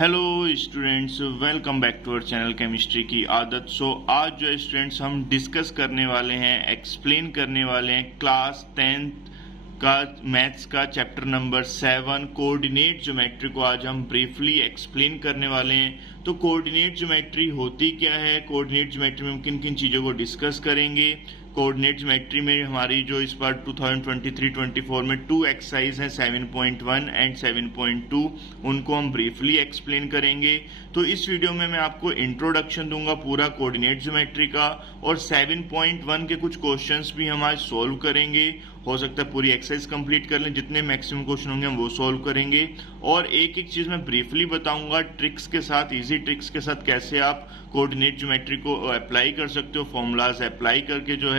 Hello students, welcome back to our channel chemistry की आदत। आज जो स्टूडेंट्स हम डिस्कस करने वाले हैं, एक्सप्लेन करने वाले हैं क्लास 10th का मैथ्स का चैप्टर नंबर 7 कोऑर्डिनेट ज्योमेट्री को आज हम ब्रीफली एक्सप्लेन करने वाले हैं। तो कोऑर्डिनेट ज्योमेट्री होती क्या है, कोऑर्डिनेट ज्योमेट्री में हम किन किन चीज़ों को डिस्कस करेंगे। कोऑर्डिनेट ज्योमेट्री में हमारी जो इस बार 2023-24 में 2 एक्सरसाइज हैं 7.1 एंड 7.2, उनको हम ब्रीफली एक्सप्लेन करेंगे। तो इस वीडियो में मैं आपको इंट्रोडक्शन दूंगा पूरा कोऑर्डिनेट ज्योमेट्री का, और 7.1 के कुछ क्वेश्चंस भी हम आज सॉल्व करेंगे। हो सकता है पूरी एक्सरसाइज कंप्लीट कर लें, जितने मैक्सिमम क्वेश्चन होंगे हम वो सॉल्व करेंगे। और एक एक चीज मैं ब्रीफली बताऊंगा ट्रिक्स के साथ, इजी ट्रिक्स के साथ, कैसे आप कोऑर्डिनेट ज्योमेट्री को अप्लाई कर सकते हो, फॉर्मूलाज अप्लाई करके जो है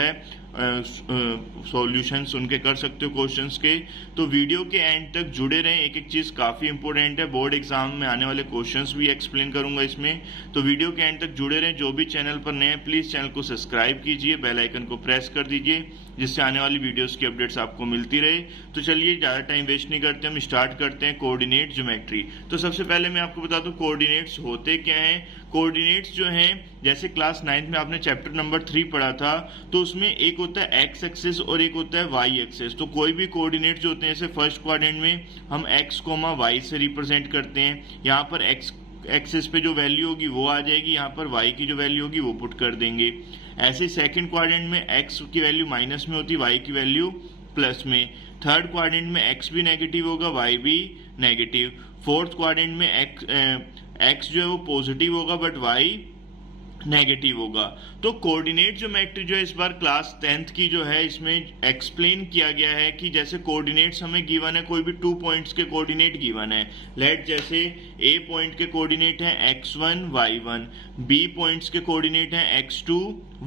सॉल्यूशंस उनके कर सकते हो क्वेश्चंस के। तो वीडियो के एंड तक जुड़े रहें, एक एक चीज काफी इंपॉर्टेंट है, बोर्ड एग्जाम में आने वाले क्वेश्चंस भी एक्सप्लेन करूंगा इसमें। तो वीडियो के एंड तक जुड़े रहें। जो भी चैनल पर नए हैं प्लीज चैनल को सब्सक्राइब कीजिए, बेल आइकन को प्रेस कर दीजिए, जिससे आने वाली वीडियोस की अपडेट्स आपको मिलती रहे। तो चलिए ज्यादा टाइम वेस्ट नहीं करते, हम स्टार्ट करते हैं कोऑर्डिनेट ज्योमेट्री। तो सबसे पहले मैं आपको बता दूं कोऑर्डिनेट्स होते क्या हैं। कोऑर्डिनेट्स जो हैं, जैसे क्लास 9th में आपने चैप्टर नंबर 3 पढ़ा था, तो उसमें एक होता है एक्स एक्सिस और एक होता है वाई एक्सिस। तो कोई भी कोऑर्डिनेट जो होते हैं, जैसे फर्स्ट क्वाड्रेंट में हम एक्स कोमा वाई से रिप्रेजेंट करते हैं। यहाँ पर एक्स एक्सिस पे जो वैल्यू होगी वो आ जाएगी, यहाँ पर वाई की जो वैल्यू होगी वो पुट कर देंगे। ऐसे सेकंड क्वाड्रेंट में एक्स की वैल्यू माइनस में होती है, वाई की वैल्यू प्लस में। थर्ड क्वाड्रेंट में एक्स भी नेगेटिव होगा, वाई भी नेगेटिव। फोर्थ क्वाड्रेंट में एक्स जो है वो पॉजिटिव होगा बट वाई नेगेटिव होगा। तो कोऑर्डिनेट ज्योमेट्री जो है इस बार क्लास 10th की जो है, इसमें एक्सप्लेन किया गया है कि जैसे कोऑर्डिनेट्स हमें गिवन है, कोई भी 2 पॉइंट्स के कोऑर्डिनेट गिवन है। लेट जैसे ए पॉइंट के कोऑर्डिनेट है x1 y1, बी पॉइंट्स के कोऑर्डिनेट है x2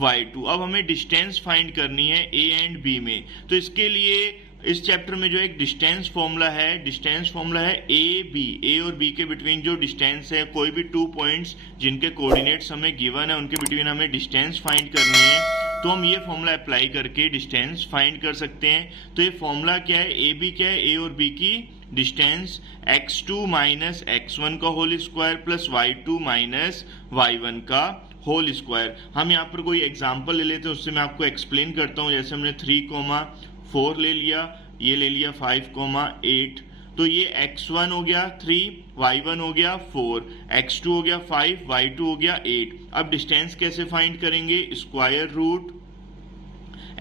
y2। अब हमें डिस्टेंस फाइंड करनी है ए एंड बी में। तो इसके लिए इस चैप्टर में जो एक डिस्टेंस फॉर्मूला है, डिस्टेंस फॉर्मूला है ए और बी के बिटवीन जो डिस्टेंस है, कोई भी 2 पॉइंट्स जिनके कोऑर्डिनेट्स हमें गिवन है उनके बिटवीन हमें डिस्टेंस फाइंड करनी है। तो हम ये फॉर्मूला अप्लाई करके डिस्टेंस फाइंड कर सकते हैं। तो ये फॉर्मूला क्या है, ए बी क्या है, ए और बी की डिस्टेंस x2 माइनस x1 का whole square plus y2 minus y1 का होल स्क्वायर। हम यहाँ पर कोई एग्जाम्पल ले लेते हैं, उससे मैं आपको एक्सप्लेन करता हूँ। जैसे हमने 3,4 ले लिया, ये ले लिया 5,8। तो ये x1 हो गया 3, y1 हो गया 4, x2 हो गया 5, y2 हो गया 8। अब डिस्टेंस कैसे फाइंड करेंगे, स्क्वायर रूट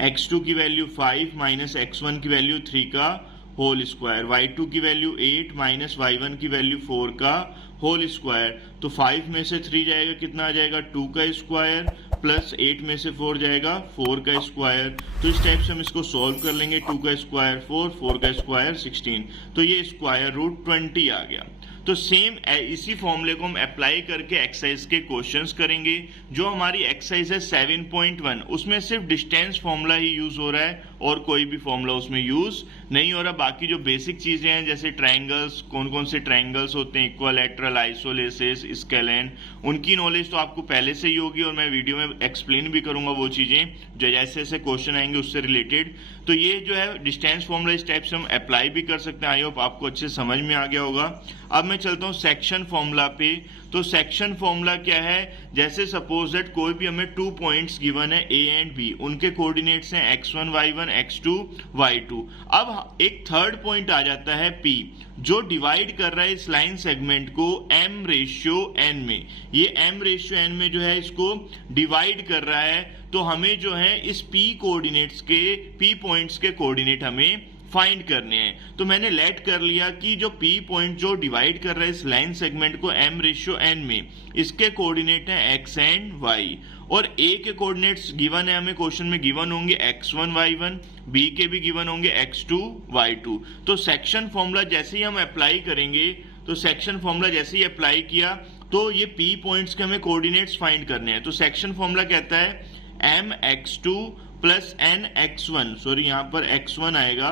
x2 की वैल्यू 5 माइनस x1 की वैल्यू 3 का होल स्क्वायर, y2 की वैल्यू 8 माइनस y1 की वैल्यू 4 का होल स्क्वायर। तो 5 में से 3 जाएगा, कितना आ जाएगा 2 का स्क्वायर, प्लस 8 में से 4 जाएगा 4 का स्क्वायर। तो इस टाइप से हम इसको सॉल्व कर लेंगे। 2 का स्क्वायर 4, 4 का स्क्वायर 16। तो ये स्क्वायर रूट 20 आ गया। तो सेम इसी फॉर्मूले को हम अप्लाई करके एक्सरसाइज के क्वेश्चंस करेंगे। जो हमारी एक्सरसाइज है 7.1, उसमें सिर्फ डिस्टेंस फॉर्मूला ही यूज हो रहा है और कोई भी फॉर्मूला उसमें यूज नहीं हो रहा। बाकी जो बेसिक चीजें हैं, जैसे ट्रायंगल्स, कौन कौन से ट्रायंगल्स होते हैं, इक्विलैटरल, आइसोलेसिस, स्केलेन, उनकी नॉलेज तो आपको पहले से ही होगी और मैं वीडियो में एक्सप्लेन भी करूंगा वो चीजें जो जैसे जैसे क्वेश्चन आएंगे उससे रिलेटेड। तो ये जो है डिस्टेंस फॉर्मूला इस टाइप से हम अप्लाई भी कर सकते हैं। आई होप आपको अच्छे समझ में आ गया होगा। अब मैं चलता हूं सेक्शन फॉर्मूला पे। तो सेक्शन फॉर्मूला क्या है, जैसे सपोज दैट कोई भी हमें 2 पॉइंट्स गिवन है ए एंड बी, उनके कोऑर्डिनेट्स हैं x1 y1, x2 y2। अब एक थर्ड पॉइंट आ जाता है P, जो डिवाइड कर रहा है इस लाइन सेगमेंट को m/n में। ये m/n में जो है इसको डिवाइड कर रहा है। तो हमें जो है इस P कोऑर्डिनेट्स के, P पॉइंट्स के कोऑर्डिनेट हमें फाइंड करने हैं। तो मैंने लेट कर लिया कि जो P पॉइंट जो डिवाइड कर रहा है इस लाइन सेगमेंट को m/n में, इसके कोऑर्डिनेट है x एंड y। और A के कोऑर्डिनेट्स गिवन है, हमें क्वेश्चन में गिवन होंगे x1 y1, B के भी गिवन होंगे x2 y2। तो सेक्शन फॉर्मूला जैसे ही हम अप्लाई करेंगे, तो सेक्शन फॉर्मूला जैसे ही अप्लाई किया तो ये P पॉइंट्स के हमें कोऑर्डिनेट्स फाइंड करने हैं। तो सेक्शन फॉर्मूला कहता है mx2 प्लस nx1, सॉरी यहाँ पर x1 आएगा,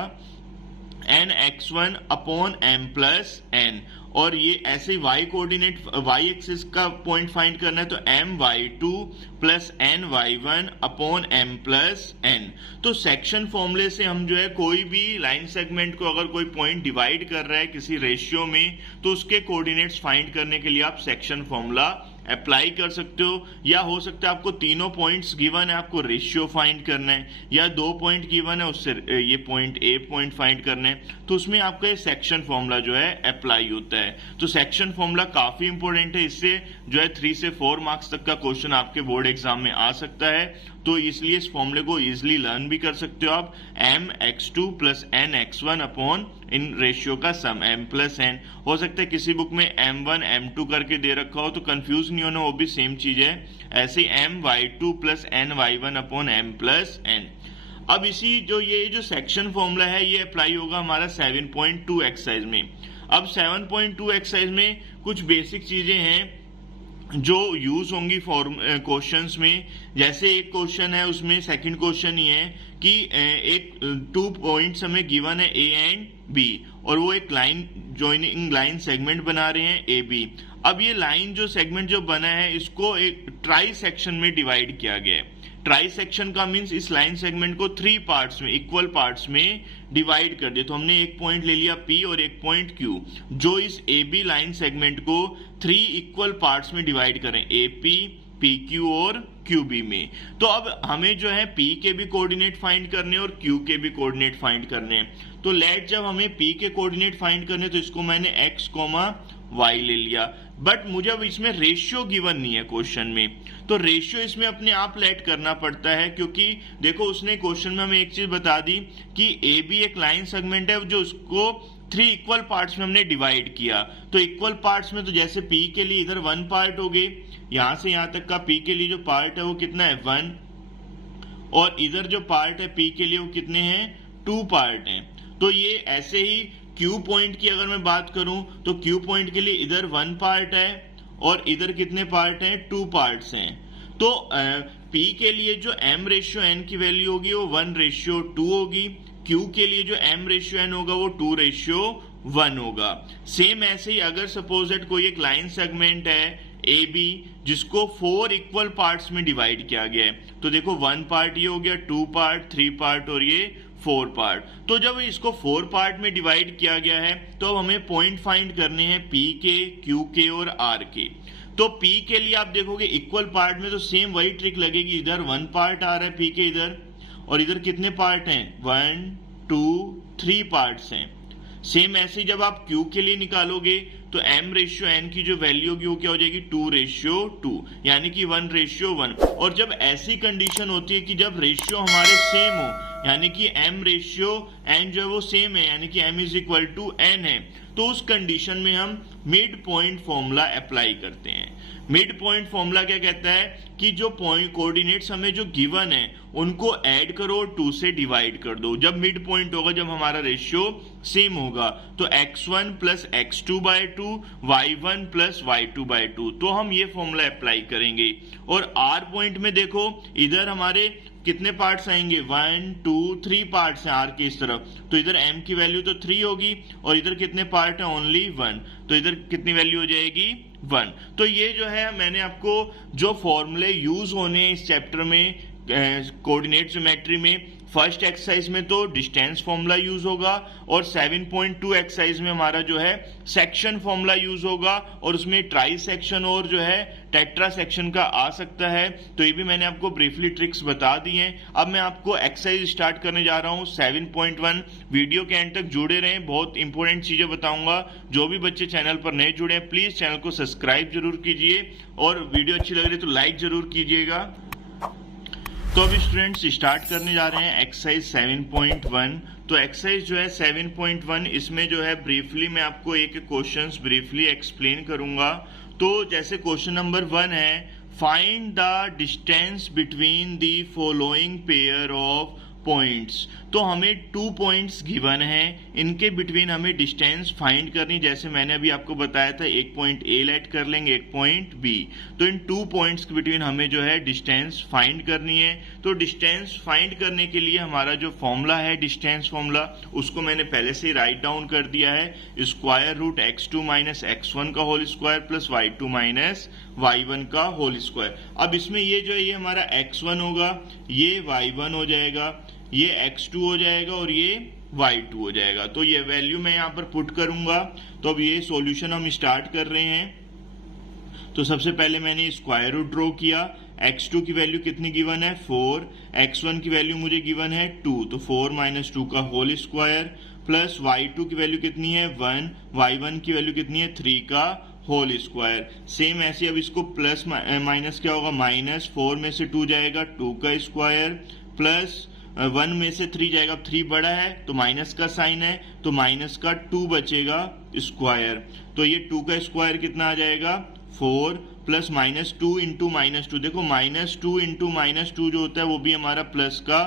nx1 upon m plus n। और ये ऐसे y कोऑर्डिनेट y एक्सिस का पॉइंट फाइंड करना है तो my2 plus ny1 upon m plus n। तो सेक्शन फॉर्मूले से हम जो है कोई भी लाइन सेगमेंट को अगर कोई पॉइंट डिवाइड कर रहा है किसी रेशियो में तो उसके कोऑर्डिनेट्स फाइंड करने के लिए आप सेक्शन फॉर्मूला अप्लाई कर सकते हो। या हो सकता है आपको तीनों पॉइंट्स गिवन है, आपको रेशियो फाइंड करना है, या 2 पॉइंट गिवन है उससे ये पॉइंट ए पॉइंट फाइंड करना है, तो उसमें आपका ये सेक्शन फॉर्मूला जो है अप्लाई होता है। तो सेक्शन फॉर्मूला काफी इंपॉर्टेंट है, इससे जो है 3 से 4 मार्क्स तक का क्वेश्चन आपके बोर्ड एग्जाम में आ सकता है। तो इसलिए इस फॉर्मूले को इजिली लर्न भी कर सकते हो आप। mx2 plus nx1 upon in ratio का सम m प्लस n। हो सकता है किसी बुक में m1 m2 करके दे रखा हो तो कंफ्यूज नहीं होना, वो भी सेम चीज है। ऐसे my2 plus ny1 upon m plus n। अब इसी जो सेक्शन फॉर्मूला है ये अप्लाई होगा हमारा 7.2 एक्सरसाइज में। अब 7.2 एक्सरसाइज में कुछ बेसिक चीजें हैं जो यूज होंगी क्वेश्चंस में। जैसे एक क्वेश्चन है उसमें सेकंड क्वेश्चन ये है कि एक 2 पॉइंट्स हमें गिवन है ए एंड बी और वो एक लाइन जॉइनिंग लाइन सेगमेंट बना रहे हैं ए बी। अब ये लाइन जो सेगमेंट जो बना है इसको एक ट्राई सेक्शन में डिवाइड किया गया है। ट्राई सेक्शन का मीन्स इस लाइन सेगमेंट को 3 पार्ट्स में इक्वल पार्ट्स में डिवाइड कर दिया। तो हमने एक पॉइंट ले लिया P और एक पॉइंट Q जो इस AB लाइन सेगमेंट को 3 इक्वल पार्ट्स में डिवाइड करें, AP, PQ और QB में। तो अब हमें जो है P के भी कोऑर्डिनेट फाइंड करने और Q के भी कोऑर्डिनेट फाइंड करने। तो लेट जब हमें P के कोऑर्डिनेट फाइंड करने तो इसको मैंने x, y ले लिया, बट मुझे अब इसमें रेशियो गिवन नहीं है क्वेश्चन में, तो रेशियो इसमें अपने आप लेट करना पड़ता है। क्योंकि देखो उसने क्वेश्चन में हमें एक चीज बता दी कि ए बी एक लाइन सेगमेंट है जो उसको 3 इक्वल पार्ट्स में हमने डिवाइड किया। तो इक्वल पार्ट्स में तो जैसे P के लिए इधर 1 पार्ट हो गए, यहां से यहां तक का P के लिए जो पार्ट है वो कितना है 1, और इधर जो पार्ट है P के लिए वो कितने हैं 2 पार्ट हैं। तो ये ऐसे ही Q पॉइंट की अगर मैं बात करूं तो Q पॉइंट के लिए इधर 1 पार्ट है और इधर कितने पार्ट हैं 2 पार्ट्स हैं। तो P के लिए जो m रेशियो n की वैल्यू होगी वो 1 रेशियो 2 होगी, Q के लिए जो m रेशियो n होगा वो 2 रेशियो 1 होगा। सेम ऐसे ही अगर सपोज दैट कोई एक लाइन सेगमेंट है AB जिसको 4 इक्वल पार्ट्स में डिवाइड किया गया है, तो देखो 1 पार्ट ये हो गया, 2 पार्ट, 3 पार्ट और ये 4 पार्ट। तो जब इसको 4 पार्ट में डिवाइड किया गया है तो अब हमें पॉइंट फाइंड करने हैं P के, Q के और R के। तो P के लिए आप देखोगे इक्वल पार्ट में तो सेम वही ट्रिक लगेगी, इधर 1 पार्ट आ रहा है P के इधर, और इधर कितने पार्ट हैं 1, 2, 3 पार्ट्स हैं। सेम ऐसे ही जब आप Q के लिए निकालोगे तो m रेशियो n की जो वैल्यू होगी वो क्या हो जाएगी 2 रेशियो 2, यानी कि 1 रेशियो 1। और जब ऐसी कंडीशन होती है कि जब रेशियो हमारे सेम हो, यानी कि m रेशियो n जो है वो सेम है, यानी कि m is equal to n है, तो उस कंडीशन में हम मिड पॉइंट फॉर्मूला अप्लाई करते हैं। मिड पॉइंट फॉर्मूला क्या कहता है कि जो पॉइंट कोऑर्डिनेट्स हमें जो गिवन है उनको ऐड करो और 2 से डिवाइड कर दो। जब मिड पॉइंट होगा जब हमारा रेशियो सेम होगा तो x1 plus x2 bye 2, y1 plus y2 bye 2, तो हम ये फॉर्मूला अप्लाई करेंगे। और r पॉइंट में देखो इधर हमारे कितने पार्ट्स आएंगे 1, 2, 3 पार्ट्स हैं r के इस तरफ, तो इधर m की वैल्यू तो 3 होगी और इधर कितने पार्ट है ओनली 1, तो इधर कितनी वैल्यू हो जाएगी 1। तो ये जो है मैंने आपको जो फॉर्मूले यूज होने इस चैप्टर में कोऑर्डिनेट ज्योमेट्री में, फर्स्ट एक्सरसाइज में तो डिस्टेंस फॉर्मूला यूज होगा और 7.2 एक्सरसाइज में हमारा जो है सेक्शन फॉर्मूला यूज होगा, और उसमें ट्राई सेक्शन और जो है टेट्रा सेक्शन का आ सकता है। तो ये भी मैंने आपको ब्रीफली ट्रिक्स बता दी हैं। अब मैं आपको एक्सरसाइज स्टार्ट करने जा रहा हूँ 7.1। वीडियो के एंड तक जुड़े रहें, बहुत इंपॉर्टेंट चीजें बताऊंगा। जो भी बच्चे चैनल पर नए जुड़े हैं प्लीज चैनल को सब्सक्राइब जरूर कीजिए और वीडियो अच्छी लग रही है तो लाइक जरूर कीजिएगा। तो अभी स्टूडेंट्स स्टार्ट करने जा रहे हैं एक्सरसाइज 7.1। तो एक्सरसाइज जो है 7.1 इसमें जो है ब्रीफली मैं आपको एक क्वेश्चंस ब्रीफली एक्सप्लेन करूंगा। तो जैसे क्वेश्चन नंबर 1 है, find the distance between the following pair of points. तो हमें 2 पॉइंट्स गिवन है, इनके बिटवीन हमें डिस्टेंस फाइंड करनी। जैसे मैंने अभी आपको बताया था, एक पॉइंट ए लेट कर लेंगे, एक पॉइंट बी। तो इन 2 पॉइंट्स के बिटवीन हमें जो है डिस्टेंस फाइंड करनी है। तो डिस्टेंस फाइंड करने के लिए हमारा जो फॉर्मूला है, डिस्टेंस फॉर्मूला, उसको मैंने पहले से ही राइट डाउन कर दिया है। Square root x2 minus x1 का whole square plus y2 minus y1 का होल स्क्वायर। अब इसमें ये जो है, ये हमारा x1 होगा, ये y1 हो जाएगा, ये x2 हो जाएगा और ये y2 हो जाएगा। तो ये वैल्यू मैं यहाँ पर पुट करूंगा। तो अब ये सॉल्यूशन हम स्टार्ट कर रहे हैं। तो सबसे पहले मैंने स्क्वायर रूट ड्रॉ किया। x2 की वैल्यू कितनी गिवन है, 4। x1 की वैल्यू मुझे गिवन है 2, तो 4 माइनस 2 का होल स्क्वायर प्लस y2 की वैल्यू कितनी है 1, y1 की वैल्यू कितनी है 3 का होल स्क्वायर। सेम ऐसे अब इसको प्लस माइनस क्या होगा, माइनस 4 में से 2 जाएगा 2 का स्क्वायर प्लस 1 में से 3 जाएगा, 3 बड़ा है तो माइनस का साइन है, तो माइनस का 2 बचेगा स्क्वायर। तो ये 2 का स्क्वायर कितना आ जाएगा 4 प्लस माइनस 2 इंटू माइनस 2। देखो माइनस 2 इंटू माइनस 2 जो होता है वो भी हमारा प्लस का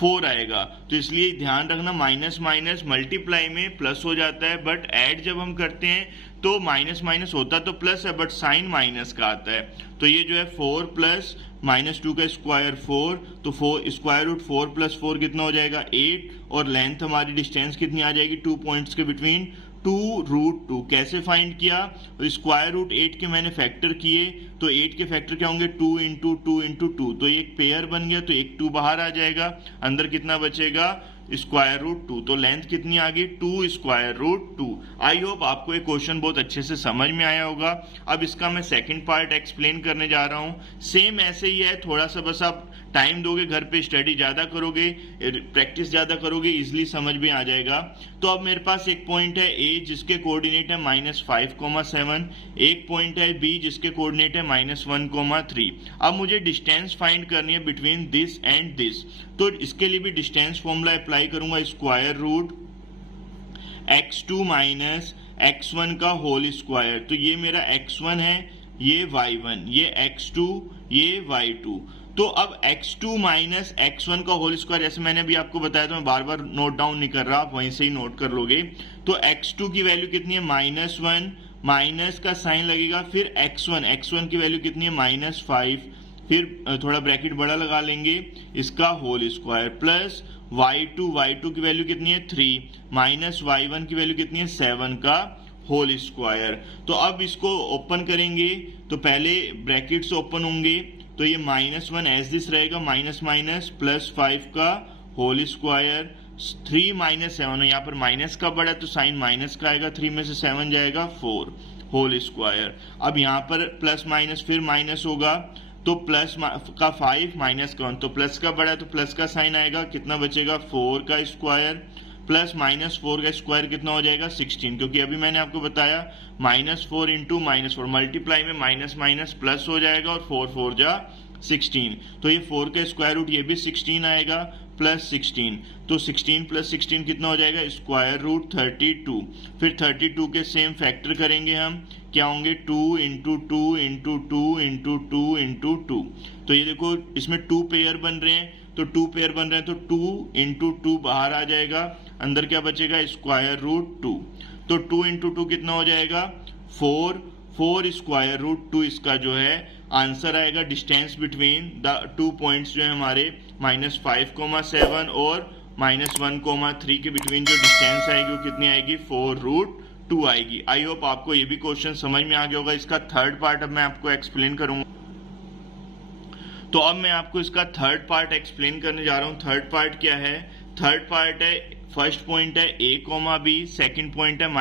4 आएगा। तो इसलिए ध्यान रखना, माइनस माइनस मल्टीप्लाई में प्लस हो जाता है, बट ऐड जब हम करते हैं तो माइनस माइनस होता तो प्लस है, बट साइन माइनस का आता है। तो ये जो है 4 प्लस माइनस 2 का स्क्वायर 4, तो 4 स्क्वायर रूट 4 प्लस 4 कितना हो जाएगा 8, और लेंथ हमारी डिस्टेंस कितनी आ जाएगी 2 पॉइंट्स के बिटवीन 2 रूट 2। कैसे फाइंड किया, स्क्वायर रूट 8 के मैंने फैक्टर किए, तो 8 के फैक्टर क्या होंगे 2 इंटू 2 इंटू 2, तो एक पेयर बन गया, तो एक 2 बाहर आ जाएगा, अंदर कितना बचेगा स्क्वायर रूट 2। तो लेंथ कितनी आ गई 2 स्क्वायर रूट 2। आई होप आपको ये क्वेश्चन बहुत अच्छे से समझ में आया होगा। अब इसका मैं सेकंड पार्ट एक्सप्लेन करने जा रहा हूँ। सेम ऐसे ही है, थोड़ा सा बस आप टाइम दोगे, घर पे स्टडी ज्यादा करोगे, प्रैक्टिस ज्यादा करोगे, इजिली समझ में आ जाएगा। तो अब मेरे पास एक पॉइंट है ए जिसके कोऑर्डिनेट है -5,7, एक पॉइंट है बी जिसके कोऑर्डिनेट है -1,3। अब मुझे डिस्टेंस फाइंड करनी है बिटवीन दिस एंड दिस। तो इसके लिए भी डिस्टेंस फॉर्मूला अप्लाई करूंगा, square root x2 minus x1 का होल स्क्वायर। तो ये मेरा x1 है, ये y1, ये x2, ये y2। तो अब x2 माइनस x1 का होल स्क्वायर, जैसे मैंने अभी आपको बताया, तो मैं बार बार नोट डाउन नहीं कर रहा, आप वहीं से ही नोट कर लोगे। तो x2 की वैल्यू कितनी है -1, माइनस का साइन लगेगा, फिर x1 की वैल्यू कितनी है -5, फिर थोड़ा ब्रैकेट बड़ा लगा लेंगे, इसका होल स्क्वायर प्लस y2 की वैल्यू कितनी है 3, माइनस y1 की वैल्यू कितनी है 7 का होल स्क्वायर। तो अब इसको ओपन करेंगे, तो पहले ब्रैकेट्स ओपन होंगे, तो ये -1 एज दिस रहेगा, माइनस माइनस प्लस 5 का होल स्क्वायर, 3 माइनस 7, यहाँ पर माइनस का बड़ा तो साइन माइनस का आएगा, 3 में से 7 जाएगा 4 होल स्क्वायर। अब यहाँ पर प्लस माइनस फिर माइनस होगा, तो प्लस का 5 माइनस का 1, तो प्लस का बड़ा तो प्लस का साइन आएगा, कितना बचेगा 4 का स्क्वायर प्लस -4 का स्क्वायर कितना हो जाएगा 16, क्योंकि अभी मैंने आपको बताया -4 इंटू -4 मल्टीप्लाई में माइनस माइनस प्लस हो जाएगा, और 4 4 जा 16, तो ये 4 का स्क्वायर रूट ये भी 16 आएगा प्लस 16, तो 16 प्लस 16 कितना हो जाएगा स्क्वायर रूट 32। फिर 32 के सेम फैक्टर करेंगे हम, क्या होंगे 2 इंटू 2 इंटू 2 इंटू 2 इंटू 2। तो ये देखो इसमें 2 पेयर बन रहे हैं, तो 2 पेयर बन रहे हैं, तो 2 इंटू 2 बाहर आ जाएगा, अंदर क्या बचेगा स्क्वायर रूट 2। तो 2 इंटू 2 कितना हो जाएगा 4 स्क्वायर रूट 2 इसका जो है आंसर आएगा। डिस्टेंस बिटवीन द 2 पॉइंट्स जो है हमारे -5,7 और -1,3 के बिटवीन जो डिस्टेंस आएगी वो कितनी आएगी 4√2 आएगी। आई होप आपको ये भी क्वेश्चन समझ में आ गया होगा। इसका थर्ड पार्ट अब मैं आपको एक्सप्लेन करूंगा। तो अब मैं आपको इसका थर्ड पार्ट एक्सप्लेन करने जा रहा हूँ। थर्ड पार्ट क्या है? थर्ड पार्ट है, फर्स्ट पॉइंट है a, b, सेकंड पॉइंट है -a,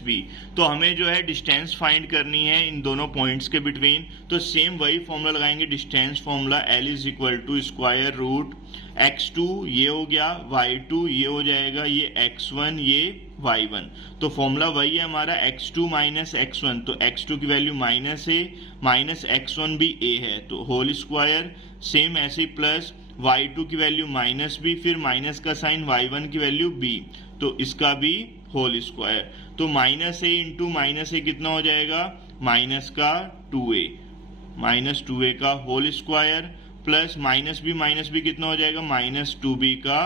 -b। तो हमें जो है डिस्टेंस फाइंड करनी है इन दोनों पॉइंट्स के बिटवीन। तो सेम वही फॉर्मूला लगाएंगे, distance formula L = square root x2 ये हो गया, y2 ये हो जाएगा, ये x1 ये y1। तो फॉर्मूला वही है हमारा x2 माइनस x1, तो x2 की वैल्यू -a माइनस x1 भी a है, तो होल स्क्वायर। सेम ऐसे प्लस y2 की वैल्यू -b, फिर माइनस का साइन y1 की वैल्यू b, तो इसका भी होल स्क्वायर। तो -a इंटू -a कितना हो जाएगा माइनस का 2a, -2a का whole square plus minus B कितना हो जाएगा, -2b का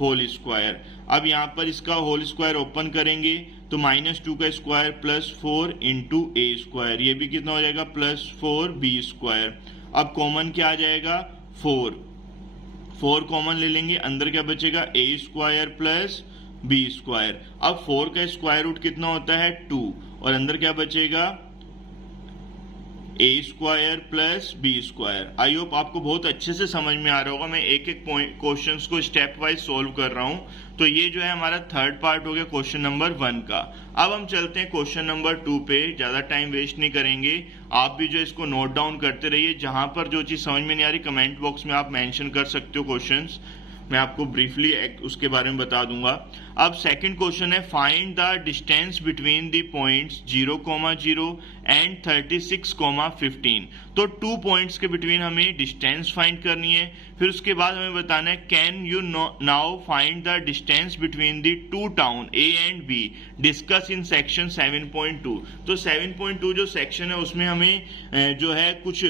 होल स्क्वायर। अब यहाँ पर इसका होल स्क्वायर ओपन करेंगे तो -2 का स्क्वायर प्लस 4 इंटू ए स्क्वायर, ये भी कितना हो जाएगा, +4b स्क्वायर। अब कॉमन क्या आ जाएगा, 4 कॉमन ले लेंगे, अंदर क्या बचेगा, a square plus b square. अब 4 का स्क्वायर रूट कितना होता है, 2, और अंदर क्या बचेगा, a square plus b square. I hope आपको बहुत अच्छे से समझ में आ रहा होगा। मैं एक एक क्वेश्चंस को स्टेप वाइज सोल्व कर रहा हूं। तो ये जो है हमारा थर्ड पार्ट हो गया क्वेश्चन नंबर 1 का। अब हम चलते हैं क्वेश्चन नंबर 2 पे, ज्यादा टाइम वेस्ट नहीं करेंगे। आप भी जो इसको नोट डाउन करते रहिए, जहां पर जो चीज समझ में नहीं आ रही कमेंट बॉक्स में आप मेंशन कर सकते हो क्वेश्चंस, मैं आपको ब्रीफली उसके बारे में बता दूंगा। अब सेकंड क्वेश्चन है, find the distance between the points 0,0 and 36,15। तो 2 पॉइंट्स के बिटवीन हमें डिस्टेंस फाइंड करनी है। फिर उसके बाद हमें बताना है, can you now find the distance between the 2 town A and B, discuss in section 7.2। तो 7.2 जो सेक्शन है उसमें हमें जो है कुछ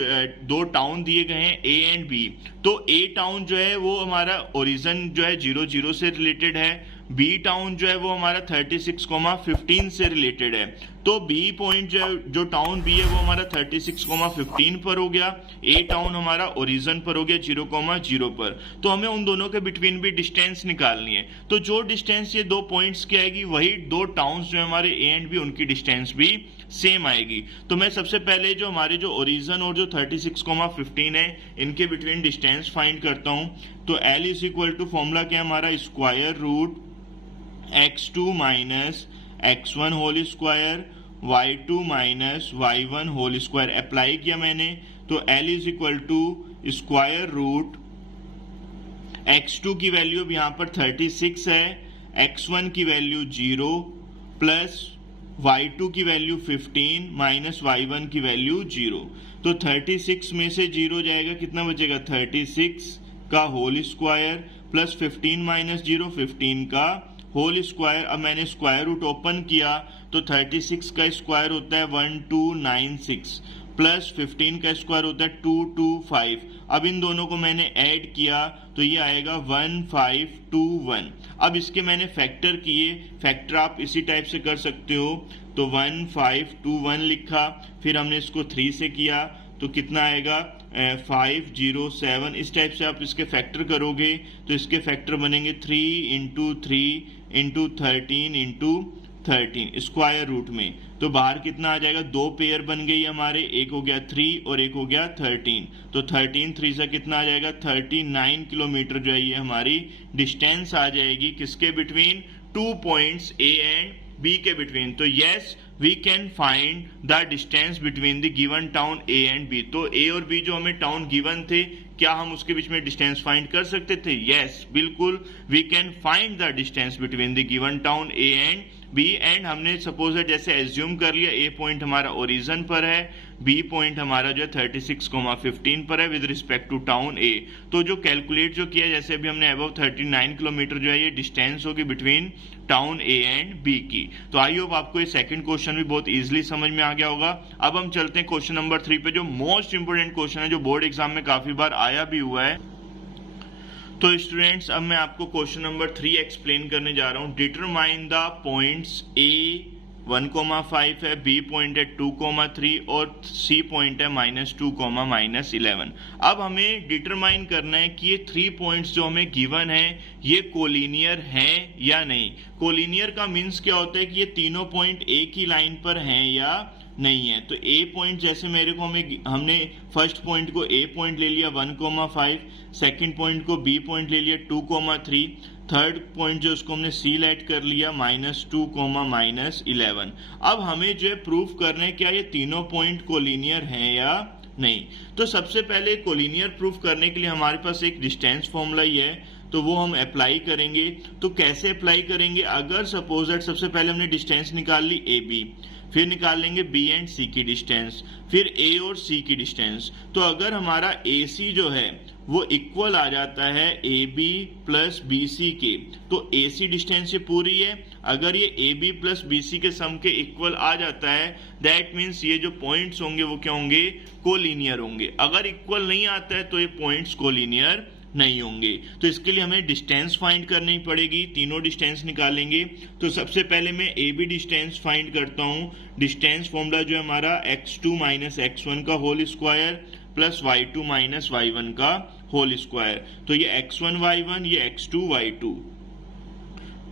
2 टाउन दिए गए हैं ए एंड बी। तो ए टाउन जो है वो हमारा ओरिजिन जो है 0,0 से रिलेटेड है, बी टाउन जो है वो हमारा 36,15 से रिलेटेड है। तो बी पॉइंट जो टाउन बी है वो हमारा 36,15 पर हो गया, ए टाउन हमारा ओरिजिन पर हो गया 0,0 पर। तो हमें उन दोनों के बिटवीन भी डिस्टेंस निकालनी है। तो जो डिस्टेंस ये 2 पॉइंट्स की आएगी वही 2 टाउन्स जो हमारे ए एंड बी उनकी डिस्टेंस भी सेम आएगी। तो मैं सबसे पहले जो हमारे जो ओरिजिन और जो 36,15 है इनके बिटवीन डिस्टेंस फाइंड करता हूं। तो L is equal to formula क्या है हमारा, square root x2 minus x1 whole square y2 minus y1 whole square. Apply किया मैंने, तो L is equal to square root x2 की वैल्यू अब यहाँ पर 36 है, x1 की वैल्यू 0 प्लस y2 की वैल्यू 15 माइनस y1 की वैल्यू 0। तो 36 में से 0 जाएगा, कितना बचेगा, 36 का होल स्क्वायर प्लस 15 माइनस 0, 15 का होल स्क्वायर। अब मैंने स्क्वायर रूट ओपन किया तो 36 का स्क्वायर होता है 1296 प्लस 15 का स्क्वायर होता है 225। अब इन दोनों को मैंने ऐड किया तो ये आएगा 1521। अब इसके मैंने फैक्टर किए, फैक्टर आप इसी टाइप से कर सकते हो। तो 1521 लिखा, फिर हमने इसको 3 से किया तो कितना आएगा 507। इस टाइप से आप इसके फैक्टर करोगे तो इसके फैक्टर बनेंगे 3 into 3 into 13 into 13 square root में। तो बाहर कितना आ जाएगा, 2 पेयर बन गई हमारे, एक हो गया 3 और एक हो गया 13। तो 13 3 से कितना आ जाएगा, 39 किलोमीटर जो है ये हमारी डिस्टेंस आ जाएगी किसके between, 2 points A and B के बिटवीन। तो yes we can find the distance between the given town A and B. तो ए और बी जो हमें टाउन गिवन थे, क्या हम उसके बीच में डिस्टेंस फाइंड कर सकते थे, यस बिल्कुल, we can find the distance between the given town A and B. And हमने सपोज जैसे एज्यूम कर लिया, ए पॉइंट हमारा ओरिजिन पर है, बी पॉइंट हमारा जो है 36,15 पर है विद रिस्पेक्ट टू टाउन ए। तो जो कैलकुलेट जो किया, जैसे अभी हमने अबव 39 किलोमीटर जो है ये डिस्टेंस होगी between town A and B की। तो आई होप आपको ये सेकंड क्वेश्चन भी बहुत इजीली समझ में आ गया होगा। अब हम चलते हैं क्वेश्चन नंबर 3 पे, जो मोस्ट इंपोर्टेंट क्वेश्चन है, जो बोर्ड एग्जाम में काफी बार आया भी हुआ है। तो स्टूडेंट्स अब मैं आपको क्वेश्चन नंबर 3 एक्सप्लेन करने जा रहा हूं। डिटरमाइन द पॉइंट्स ए 1,5 है, बी पॉइंट है 2,3 और सी पॉइंट है -2, -11। अब हमें डिटरमाइन करना है कि ये 3 पॉइंट्स जो हमें गिवन है ये कोलिनियर हैं या नहीं। कोलिनियर का मीन्स क्या होता है कि ये तीनों पॉइंट एक ही लाइन पर हैं या नहीं है। तो ए पॉइंट जैसे मेरे को हमने फर्स्ट पॉइंट को ए पॉइंट ले लिया 1,5, सेकंड पॉइंट को बी पॉइंट ले लिया 2,3, थर्ड पॉइंट जो उसको हमने सी ऐड कर लिया -2, -11। अब हमें जो है प्रूफ करना है क्या ये तीनों पॉइंट कोलिनियर हैं या नहीं। तो सबसे पहले कोलिनियर प्रूफ करने के लिए हमारे पास एक डिस्टेंस फॉर्मूला ही है, तो वो हम अप्लाई करेंगे। तो कैसे अप्लाई करेंगे, अगर सपोज दैट सबसे पहले हमने डिस्टेंस निकाल ली ए बी, फिर निकाल लेंगे बी एंड सी की डिस्टेंस, फिर ए और सी की डिस्टेंस। तो अगर हमारा ए सी जो है वो इक्वल आ जाता है A B plus B C के, तो ए सी डिस्टेंस ये पूरी है। अगर ये A B plus B C के सम के इक्वल आ जाता है, दैट मीन्स ये जो पॉइंट्स होंगे वो क्या होंगे, कोलिनियर होंगे। अगर इक्वल नहीं आता है तो ये पॉइंट्स कोलिनियर नहीं होंगे। तो इसके लिए हमें डिस्टेंस फाइंड करनी पड़ेगी, तीनों डिस्टेंस निकालेंगे। तो सबसे पहले मैं ए बी डिस्टेंस फाइंड करता हूं। डिस्टेंस फॉर्मूला जो है हमारा x2 माइनस x1 का whole square plus y2 minus y1 का होल स्क्वायर। तो ये x1 y1, ये x2 y2,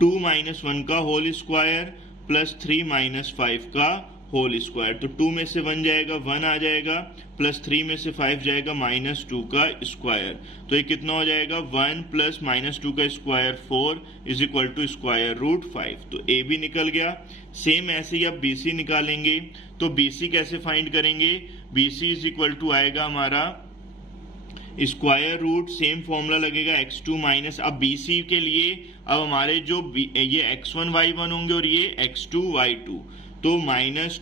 2 माइनस 1 का होल स्क्वायर प्लस 3 माइनस 5 का होल स्क्वायर। तो 2 में से 1 जाएगा, 1 आ जाएगा, प्लस 3 में से 5 जाएगा, माइनस 2 का स्क्वायर। तो ये कितना हो जाएगा, 1 प्लस माइनस 2 का square 4 is equal to square root 5। तो ए भी निकल गया। सेम ऐसे ही आप बी सी निकालेंगे। तो बी सी कैसे फाइंड करेंगे, B C is equal to आएगा हमारा स्क्वायर रूट, सेम फॉर्मूला लगेगा x2 माइनस, अब BC के लिए अब हमारे जो ये x1 y1 होंगे और ये x2 y2, तो माइनस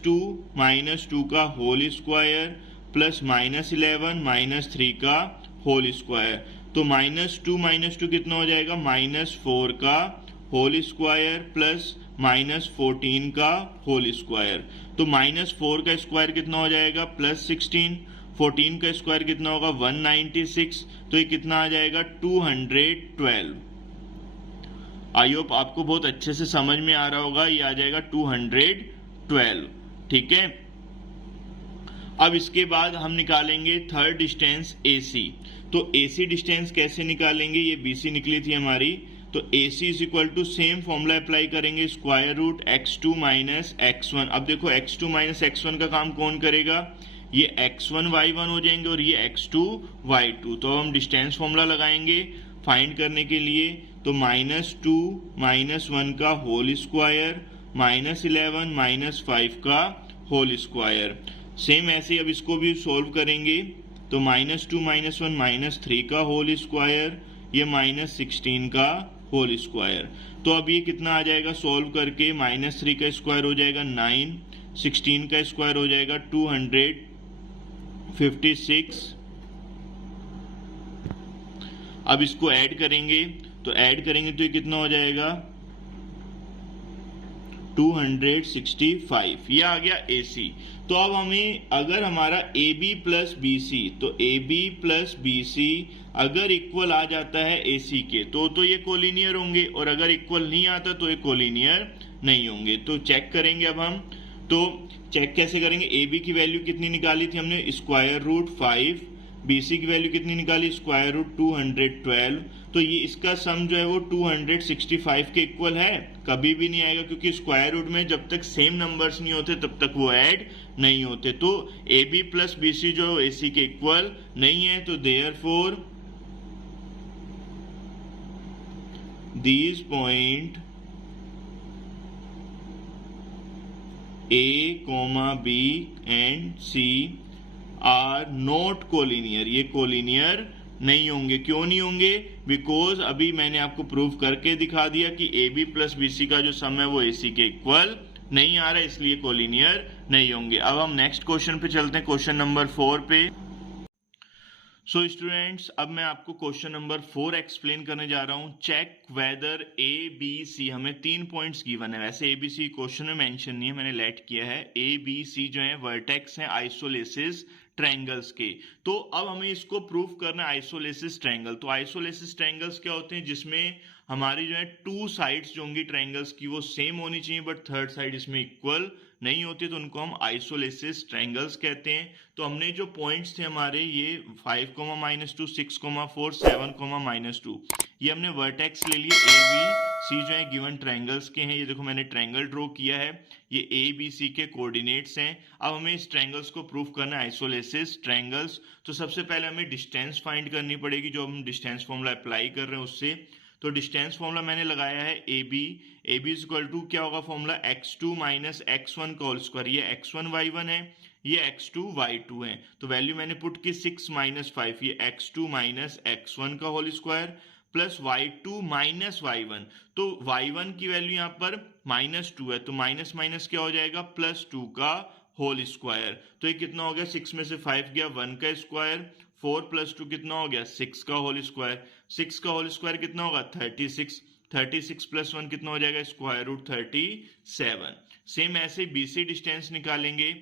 टू का होल स्क्वायर प्लस -11 -3 का होल स्क्वायर। तो -2 कितना हो जाएगा, -4 का होल स्क्वायर प्लस -14 का होल स्क्वायर। तो -4 का स्क्वायर कितना हो जाएगा, +16, 14 का स्क्वायर कितना होगा, 196। तो ये कितना आ जाएगा, 212। आई होप आपको बहुत अच्छे से समझ में आ रहा होगा। ये आ जाएगा 212, ठीक है। अब इसके बाद हम निकालेंगे थर्ड डिस्टेंस AC। तो AC डिस्टेंस कैसे निकालेंगे, ये BC निकली थी हमारी। तो AC is equal to same formula apply करेंगे, square root x2 minus x1। अब देखो x2 माइनस x1 का काम कौन करेगा, ये x1 y1 हो जाएंगे और ये x2 y2। तो अब हम डिस्टेंस फॉर्मूला लगाएंगे फाइंड करने के लिए। तो -2 -1 का होल स्क्वायर -11 -5 का होल स्क्वायर। सेम ऐसे अब इसको भी सोल्व करेंगे। तो -2 -1 -3 का होल स्क्वायर, ये -16 का होल स्क्वायर। तो अब ये कितना आ जाएगा सोल्व करके, -3 का स्क्वायर हो जाएगा 9, 16 का स्क्वायर हो जाएगा 256। अब इसको ऐड करेंगे, तो ऐड करेंगे तो ये कितना हो जाएगा, 265। ये आ गया AC। तो अब हमें अगर हमारा AB प्लस BC, तो AB प्लस BC अगर इक्वल आ जाता है AC के तो ये कोलिनियर होंगे, और अगर इक्वल नहीं आता तो ये कोलिनियर नहीं होंगे। तो चेक करेंगे अब हम। तो चेक कैसे करेंगे, AB की वैल्यू कितनी निकाली थी हमने, स्क्वायर रूट 5, BC की वैल्यू कितनी निकाली, स्क्वायर रूट 212। तो ये इसका सम जो है वो 265 के इक्वल है, कभी भी नहीं आएगा, क्योंकि स्क्वायर रूट में जब तक सेम नंबर्स नहीं होते तब तक वो ऐड नहीं होते। तो AB प्लस BC जो AC के इक्वल नहीं है। तो therefore these point A, B and C are not collinear. ये कोलिनियर नहीं होंगे। क्यों नहीं होंगे, बिकॉज अभी मैंने आपको प्रूव करके दिखा दिया कि AB प्लस BC का जो सम है वो AC के इक्वल नहीं आ रहा है, इसलिए कोलिनियर नहीं होंगे। अब हम नेक्स्ट क्वेश्चन पे चलते हैं, क्वेश्चन नंबर 4 पे। सो स्टूडेंट्स, अब मैं आपको क्वेश्चन नंबर 4 एक्सप्लेन करने जा रहा हूं। चेक वेदर ABC, हमें 3 पॉइंट्स गिवन है। वैसे ABC क्वेश्चन में मेंशन नहीं है, मैंने लेट किया है। ABC जो है वर्टेक्स हैं आइसोलेसिस ट्रायंगल्स के। तो अब हमें इसको प्रूव करना है आइसोलेसिस ट्रायंगल। तो आइसोलेसिस ट्रायंगल्स क्या होते हैं, जिसमें हमारी जो है 2 साइड्स जो होंगी ट्रायंगल्स की वो सेम होनी चाहिए, बट थर्ड साइड इसमें इक्वल नहीं होती, तो उनको हम आइसोलेसिस ट्रायंगल्स कहते हैं। तो हमने जो पॉइंट्स थे हमारे, ये 5, -2, 6, 4, 7, -2, ये हमने वर्टेक्स ले लिए। ABC जो है गिवन ट्रायंगल्स के हैं। ये देखो मैंने ट्रायंगल ड्रॉ किया है, ये ABC के कोऑर्डिनेट्स हैं। अब हमें इस ट्रायंगल्स को प्रूव करना है आइसोलेसिस ट्रायंगल्स। तो सबसे पहले हमें डिस्टेंस फाइंड करनी पड़ेगी, जो हम डिस्टेंस फॉर्मूला अप्लाई कर रहे हैं उससे। तो डिस्टेंस फॉर्मूला मैंने लगाया है AB इज इक्वल टू क्या होगा फॉर्मूला, x2 माइनस x1 का होल स्क्वायर। ये x1 y1 है, ये x2 y2 है। तो वैल्यू मैंने पुट की 6 - 5, ये x2 माइनस x1 का whole square plus y2 minus y1। तो y1 की वैल्यू यहाँ पर -2 है, तो माइनस माइनस क्या हो जाएगा, +2 का होल स्क्वायर। तो ये कितना हो गया, 6 में से 5 गया, 1 का स्क्वायर, 4 + 2 कितना हो गया, 6 का होल स्क्वायर। 6 का होल स्क्वायर कितना होगा, 36। 36 प्लस 1 कितना हो जाएगा, स्क्वायर रूट 37। सेम ऐसे BC डिस्टेंस निकालेंगे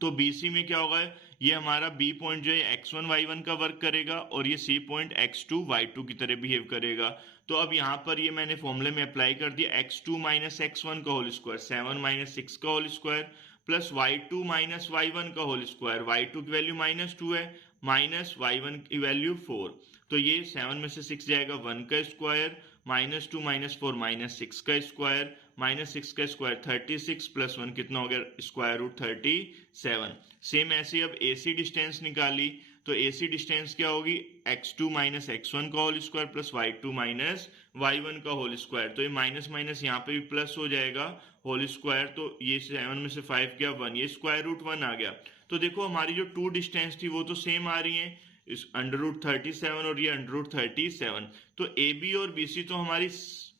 तो BC में क्या होगा, ये हमारा B पॉइंट जो है x1 y1 का वर्क करेगा और ये C पॉइंट x2 y2 की तरह बिहेव करेगा। तो अब यहाँ पर ये मैंने फॉर्मूले में अप्लाई कर दिया, x2 माइनस x1 का होल स्क्वायर 7 माइनस 6 का whole square plus y2 minus y1 का होल स्क्वायर, y2 की वैल्यू -2 है, माइनस y1 की वैल्यू 4। तो ये 7 में से 6 जाएगा 1 का स्क्वायर, -2 -4 -6 का स्क्वायर, -6 का स्क्वायर 36 प्लस 1 कितना हो गया, स्क्वायर रूट 37। सेम ऐसे अब AC डिस्टेंस निकाली तो AC डिस्टेंस क्या होगी, x2 माइनस x1 का whole square plus y2 minus y1 का होल स्क्वायर। तो ये माइनस माइनस यहाँ पे भी प्लस हो जाएगा होल स्क्वायर, तो ये 7 में से 5 गया 1, ये स्क्वायर रूट 1 आ गया। तो देखो हमारी जो 2 डिस्टेंस थी वो तो सेम आ रही है, इस अंडर रूट 37 और ये अंडर रूट 37। तो AB और BC तो हमारी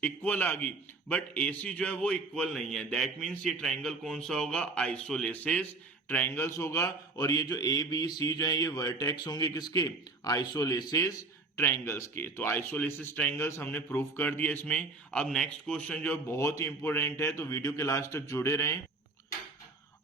इक्वल आ गई, बट AC जो है वो इक्वल नहीं है। दैट मीन्स ये ट्रायंगल कौन सा होगा, आइसोलेसिस ट्रायंगल्स होगा, और ये जो ABC जो है ये वर्टेक्स होंगे किसके, आइसोलेसिस ट्रायंगल्स के। तो आइसोलेसिस ट्रायंगल्स हमने प्रूफ कर दिया इसमें। अब नेक्स्ट क्वेश्चन जो बहुत ही इंपॉर्टेंट है, तो वीडियो के लास्ट तक जुड़े रहें।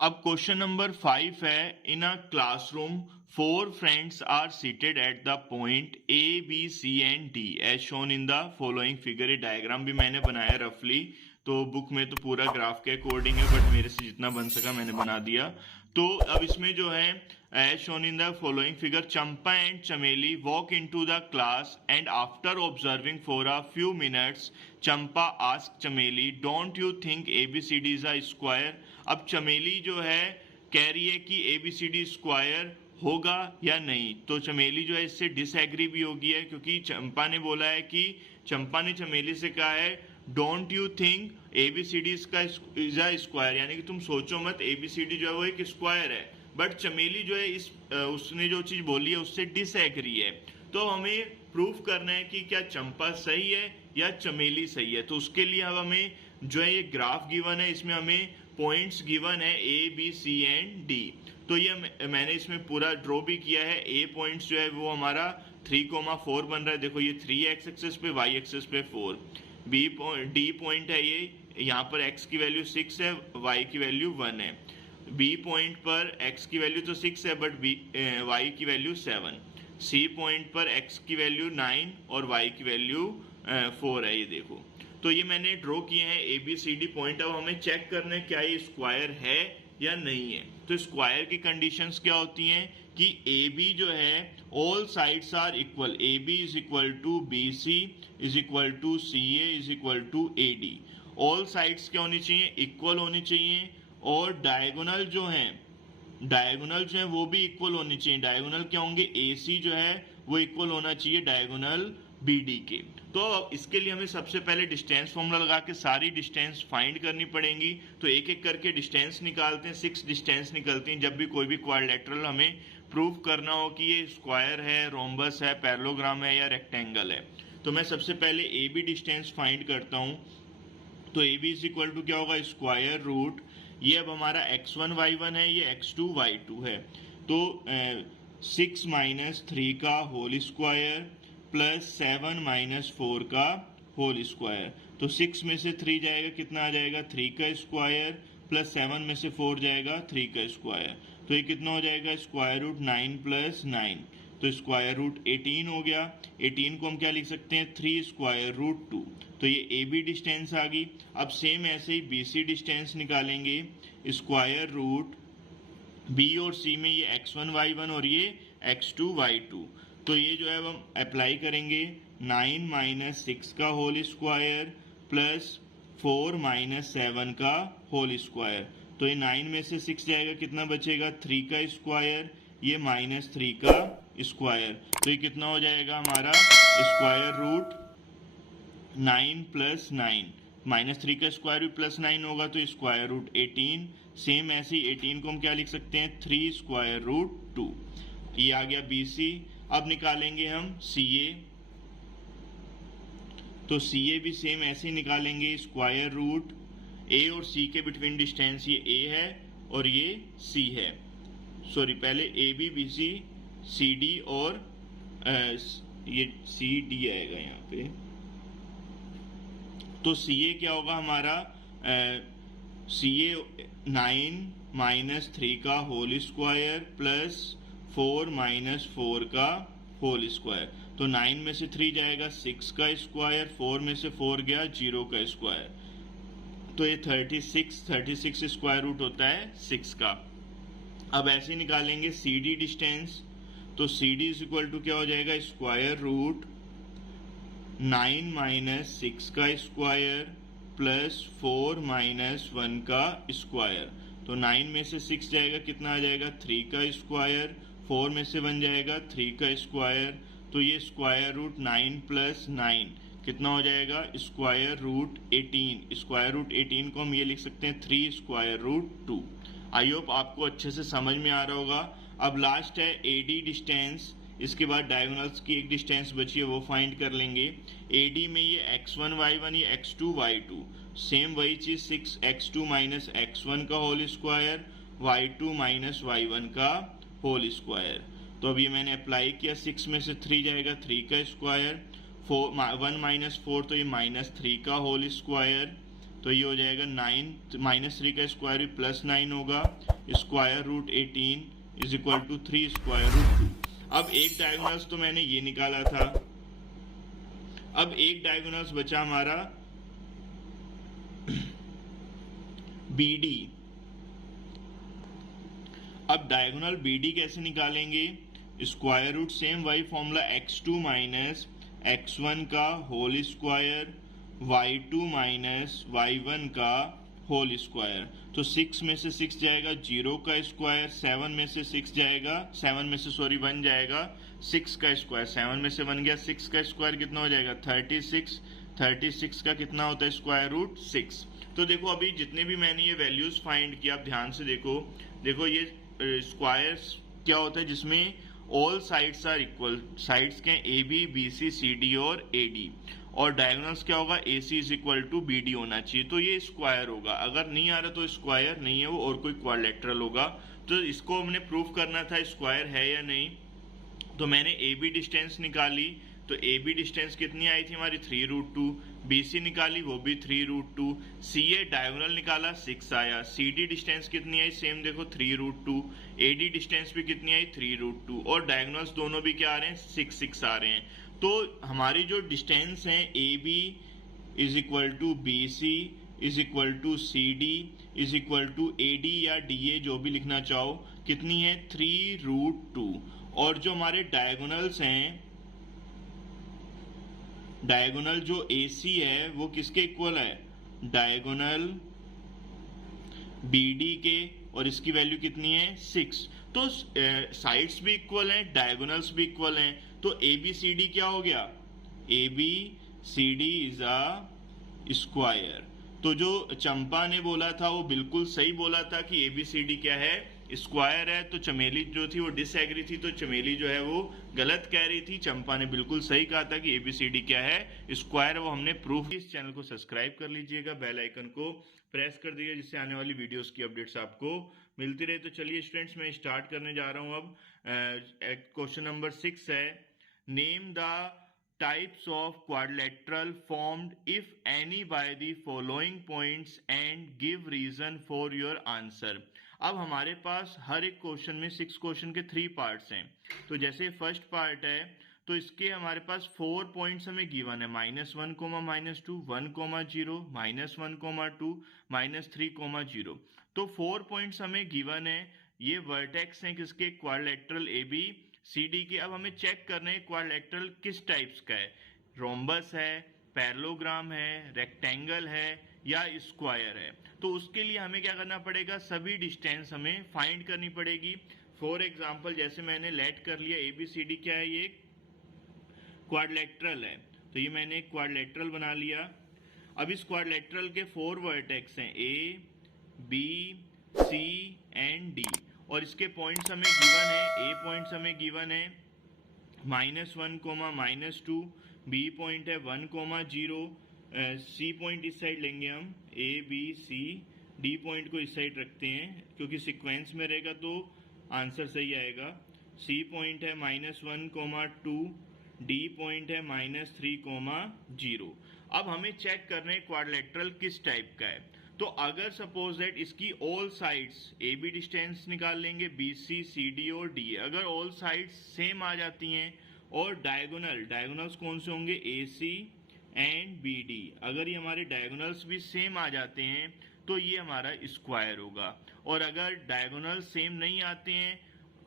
अब क्वेश्चन नंबर 5 है, in a classroom 4 friends are seated at the point A, B, C and D as shown in the following figure. ये डायग्राम भी मैंने बनाया रफली, तो बुक में तो पूरा ग्राफ के अकॉर्डिंग है, बट मेरे से जितना बन सका मैंने बना दिया। तो अब इसमें जो है as shown in the following figure, Champa and Chameli walk into the class and after observing for a few minutes Champa ask Chameli, don't you think ABCD is a square. अब चमेली जो है कह रही है कि ABCD स्क्वायर होगा या नहीं, तो चमेली जो है इससे डिसएग्री भी होगी है, क्योंकि चंपा ने बोला है कि चंपा ने चमेली से कहा है डोंट यू थिंक ABCD इसका इज अ स्क्वायर, यानी कि तुम सोचो मत ABCD जो है वो एक स्क्वायर है। बट चमेली जो है इस उसने जो चीज बोली है उससे डिसएग्री है। तो हमें प्रूफ करना है कि क्या चंपा सही है या चमेली सही है। तो उसके लिए अब हमें जो है ये ग्राफ गिवन है, इसमें हमें पॉइंट्स गिवन है A, B, C and D। तो ये मैंने इसमें पूरा ड्रॉ भी किया है। A पॉइंट्स जो है वो हमारा 3,4 बन रहा है, देखो ये 3 एक्स एक्सिस पे, y एक्सिस पे 4। D पॉइंट है ये, यहाँ पर x की वैल्यू 6 है, y की वैल्यू 1 है। B पॉइंट पर x की वैल्यू तो 6 है बट y की वैल्यू 7। C पॉइंट पर x की वैल्यू 9 और y की वैल्यू 4 है, ये देखो। तो ये मैंने ड्रॉ किए हैं ABCD पॉइंट। अब हमें चेक करना है क्या ये स्क्वायर है या नहीं है। तो स्क्वायर की कंडीशंस क्या होती हैं कि AB जो है all sides are equal, AB is equal to BC is equal to CA is equal to AD। All sides क्या होनी चाहिए, इक्वल होनी चाहिए, और डायगोनल जो है वो भी इक्वल होनी चाहिए। डायगोनल क्या होंगे, AC जो है वो इक्वल होना चाहिए डायगोनल BD के। तो इसके लिए हमें सबसे पहले डिस्टेंस फॉर्मूला लगा के सारी डिस्टेंस फाइंड करनी पड़ेंगी। तो एक एक करके डिस्टेंस निकालते हैं, 6 डिस्टेंस निकलती हैं जब भी कोई भी क्वाड्रिलेटरल हमें प्रूव करना हो कि ये स्क्वायर है, रोम्बस है, पैरेललोग्राम है या रेक्टेंगल है। तो मैं सबसे पहले AB डिस्टेंस फाइंड करता हूँ। तो AB इज इक्वल टू क्या होगा, स्क्वायर रूट, ये अब हमारा x1 y1 है, ये x2 y2 है। तो 6 माइनस 3 का होल स्क्वायर प्लस 7 माइनस 4 का होल स्क्वायर। तो 6 में से 3 जाएगा, कितना आ जाएगा, 3 का स्क्वायर, प्लस 7 में से 4 जाएगा 3 का स्क्वायर। तो ये कितना हो जाएगा, स्क्वायर रूट 9 प्लस 9, तो स्क्वायर रूट 18 हो गया। 18 को हम क्या लिख सकते हैं, 3 स्क्वायर रूट 2। तो ये AB डिस्टेंस आ गई। अब सेम ऐसे ही BC डिस्टेंस निकालेंगे, स्क्वायर रूट B और C में ये x1 y1 और ये x2 y2। तो ये जो है हम अप्लाई करेंगे 9 माइनस 6 का होल स्क्वायर प्लस 4 माइनस 7 का होल स्क्वायर। तो ये 9 में से 6 जाएगा, कितना बचेगा, 3 का स्क्वायर, ये माइनस 3 का स्क्वायर। तो ये कितना हो जाएगा हमारा, स्क्वायर रूट 9 प्लस 9, माइनस 3 का स्क्वायर भी प्लस 9 होगा, तो स्क्वायर रूट 18। सेम ऐसे ही 18 को हम क्या लिख सकते हैं, 3 स्क्वायर रूट 2। ये आ गया BC। अब निकालेंगे हम CA। तो CA भी सेम ऐसे ही निकालेंगे, स्क्वायर रूट A और C के बिटवीन डिस्टेंस ये A है और ये C है। सॉरी, पहले AB BC CD और ये CD आएगा यहाँ पे, तो सी ए क्या होगा हमारा, सी ए 9 माइनस 3 का होल स्क्वायर प्लस 4 माइनस 4 का होल स्क्वायर। तो 9 में से 3 जाएगा 6 का स्क्वायर, 4 में से 4 गया 0 का स्क्वायर, तो ये 36 स्क्वायर रूट होता है 6 का। अब ऐसे निकालेंगे सी डी डिस्टेंस, तो C D is equal to क्या हो जाएगा, स्क्वायर रूट 9 माइनस 6 का स्क्वायर प्लस 4 माइनस 1 का स्क्वायर। तो 9 में से 6 जाएगा, कितना आ जाएगा 3 का स्क्वायर, 4 में से 1 जाएगा 3 का स्क्वायर, तो ये स्क्वायर रूट 9 प्लस 9 कितना हो जाएगा, स्क्वायर रूट 18। स्क्वायर रूट 18 को हम ये लिख सकते हैं 3 स्क्वायर रूट 2। आई होप आपको अच्छे से समझ में आ रहा होगा। अब लास्ट है एडी डिस्टेंस, इसके बाद डायगोनल्स की एक डिस्टेंस बची है वो फाइंड कर लेंगे। एडी में ये x1 y1 ये x2 y2, सेम वही चीज 6x2 माइनस x1 का whole square, y2 minus y1 का होल स्क्वायर। तो अब ये मैंने अप्लाई किया, 6 में से 3 जाएगा 3 का स्क्वायर, 1 माइनस 4 तो ये माइनस 3 का होल स्क्वायर, तो ये हो जाएगा 9 माइनस 3 का स्क्वायर भी प्लस 9 होगा, square root 18 is equal to 3 square root 2। अब एक डायगोनल्स तो मैंने ये निकाला था, अब एक डायगोनल्स बचा हमारा बी डी। अब डायगोनल बी डी कैसे निकालेंगे, स्क्वायर रूट सेम वही फॉर्मूला x2 माइनस x1 का whole square, y2 minus y1 का होल स्क्वायर। तो 6 में से 6 जाएगा 0 का स्क्वायर, 7 में से 1 जाएगा 6 का स्क्वायर, 7 में से 1 गया 6 का स्क्वायर, कितना हो जाएगा 36 का कितना होता है स्क्वायर रूट 6। तो देखो अभी जितने भी मैंने ये वैल्यूज फाइंड किया, आप ध्यान से देखो ये स्क्वायर्स क्या होता है जिसमें all sides are equal, sides के A B B C C D और ए डी, और डायगोनल्स क्या होगा A C is equal to B D होना चाहिए, तो ये स्क्वायर होगा। अगर नहीं आ रहा तो स्क्वायर नहीं है वो और कोई क्वाड्रिलेटरल होगा। तो इसको हमने प्रूव करना था स्क्वायर है या नहीं, तो मैंने ए बी डिस्टेंस निकाली, तो ए बी डिस्टेंस कितनी आई थी हमारी 3 रूट 2, बी सी निकाली वो भी 3 रूट 2, सी ए डायगोनल निकाला 6 आया, सी डी डिस्टेंस कितनी आई सेम देखो 3 रूट 2, ए डी डिस्टेंस भी कितनी आई 3 रूट 2, और डायगोनल्स दोनों भी क्या आ रहे हैं 6 आ रहे हैं। तो हमारी जो डिस्टेंस है A B is equal to B C is equal to C D is equal to A D या डी ए जो भी लिखना चाहो, कितनी है 3 रूट 2। और जो हमारे डायगोनल्स हैं, डायगोनल जो AC है वो किसके इक्वल है, डायगोनल BD के, और इसकी वैल्यू कितनी है 6। तो साइड्स भी इक्वल हैं, डायगोनल्स भी इक्वल हैं, तो ABCD क्या हो गया, ABCD इज अ स्क्वायर। तो जो चंपा ने बोला था वो बिल्कुल सही बोला था कि ABCD क्या है, स्क्वायर है। तो चमेली जो थी वो डिसएग्री थी, तो चमेली जो है वो गलत कह रही थी, चंपा ने बिल्कुल सही कहा था कि ABCD क्या है, स्क्वायर, वो हमने प्रूफ। इस चैनल को सब्सक्राइब कर लीजिएगा, बेल आइकन को प्रेस कर दीजिएगा जिससे आने वाली वीडियोस की अपडेट्स आपको मिलती रहे। तो चलिए स्टूडेंट्स मैं स्टार्ट करने जा रहा हूं। अब क्वेश्चन नंबर 6 है, name the types of quadrilateral formed if any by the following points and give reason for your answer। अब हमारे पास हर एक क्वेश्चन में 6 क्वेश्चन के 3 पार्ट्स हैं। तो जैसे फर्स्ट पार्ट है तो इसके हमारे पास 4 पॉइंट्स हमें गिवन है, -1, -2, 1, 0, -1, 2, -3, 0। तो 4 पॉइंट्स हमें गिवन है, ये वर्टेक्स हैं किसके, quadrilateral A B C D के। अब हमें चेक करना है क्वाड्रिलेटरल किस टाइप्स का है, रोम्बस है, पैरेललोग्राम है, रेक्टेंगल है या स्क्वायर है। तो उसके लिए हमें क्या करना पड़ेगा, सभी डिस्टेंस हमें फाइंड करनी पड़ेगी। फॉर एग्जांपल जैसे मैंने लेट कर लिया ABCD क्या है, ये क्वाड्रिलेटरल है, तो ये मैंने एक क्वाड्रिलेटरल बना लिया। अब इस क्वाड्रिलेटरल के 4 वर्टेक्स हैं A B C and D, और इसके पॉइंट्स हमें गिवन है, A पॉइंट्स हमें गिवन है -1, -2, B पॉइंट है 1, 0, C पॉइंट इस साइड लेंगे हम, A B C, D point को इस साइड रखते हैं क्योंकि सीक्वेंस में रहेगा तो आंसर सही आएगा। C पॉइंट है -1, 2, D पॉइंट है -3, 0। अब हमें चेक करना है क्वाड्रिलेटरल किस टाइप का है। तो अगर सपोज दैट इसकी all sides A B distance निकाल लेंगे, बी सी सी डी और डी, अगर ऑल साइड्स सेम आ जाती हैं और डायगोनल्स कौन से होंगे, A C and B D, अगर ये हमारे डायगोनल्स भी सेम आ जाते हैं तो ये हमारा स्क्वायर होगा। और अगर डायगोनल सेम नहीं आते हैं,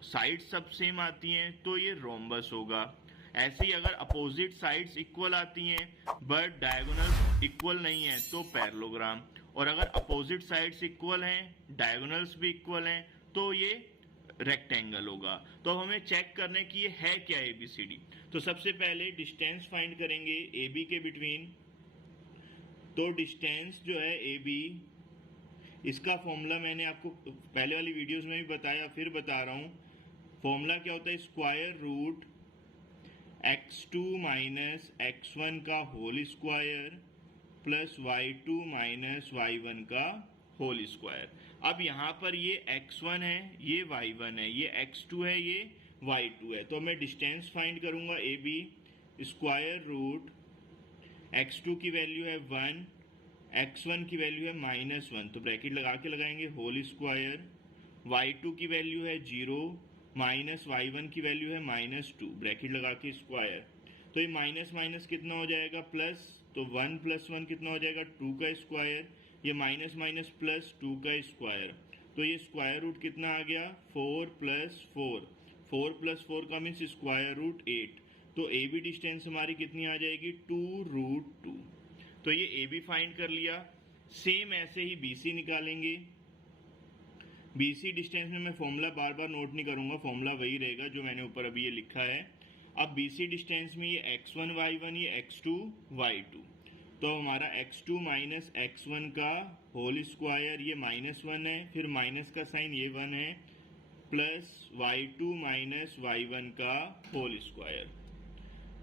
साइड सब सेम आती हैं, तो ये रोम्बस होगा। ऐसे ही अगर अपोजिट साइड्स इक्वल आती हैं बट डायगोनल्स इक्वल नहीं है तो पैरेललोग्राम, और अगर अपोजिट साइड्स इक्वल हैं, डायगोनल्स भी इक्वल हैं, तो ये रेक्टेंगल होगा। तो अब हमें चेक करने की ये है क्या ABCD। तो सबसे पहले डिस्टेंस फाइंड करेंगे AB के बिटवीन। तो डिस्टेंस जो है AB, इसका फॉर्मूला मैंने आपको पहले वाली वीडियोस में भी बताया, फिर बता रहा हूं। फॉर्मूला क्या होता है, square root x2 minus x1 का whole square plus y2 minus y1 का होल स्क्वायर। अब यहाँ पर ये x1 है, ये y1 है, ये x2 है, ये y2 है। तो मैं डिस्टेंस फाइंड करूंगा AB, स्क्वायर रूट x2 की वैल्यू है 1, x1 की वैल्यू है -1, तो ब्रैकेट लगा के लगाएंगे, होल स्क्वायर, y2 की वैल्यू है 0 माइनस y1 की वैल्यू है -2, ब्रैकेट लगा के स्क्वायर। तो ये माइनस माइनस कितना हो जाएगा, प्लस, तो 1 प्लस 1 कितना हो जाएगा, 2 का स्क्वायर, ये माइनस माइनस प्लस 2 का स्क्वायर। तो ये स्क्वायर रूट कितना आ गया, 4 प्लस 4, 4 प्लस 4 का मीन्स स्क्वायर रूट 8। तो AB डिस्टेंस हमारी कितनी आ जाएगी, 2√2। तो ये AB फाइंड कर लिया। सेम ऐसे ही BC निकालेंगे। BC डिस्टेंस में मैं फॉर्मूला बार बार नोट नहीं करूंगा, फॉर्मूला वही रहेगा जो मैंने ऊपर अभी ये लिखा है। अब BC डिस्टेंस में ये x1 y1, ये x2 y2, तो हमारा x2 माइनस x1 का होल स्क्वायर, ये -1 है, फिर माइनस का साइन ये 1 है, प्लस y2 माइनस y1 का होल स्क्वायर।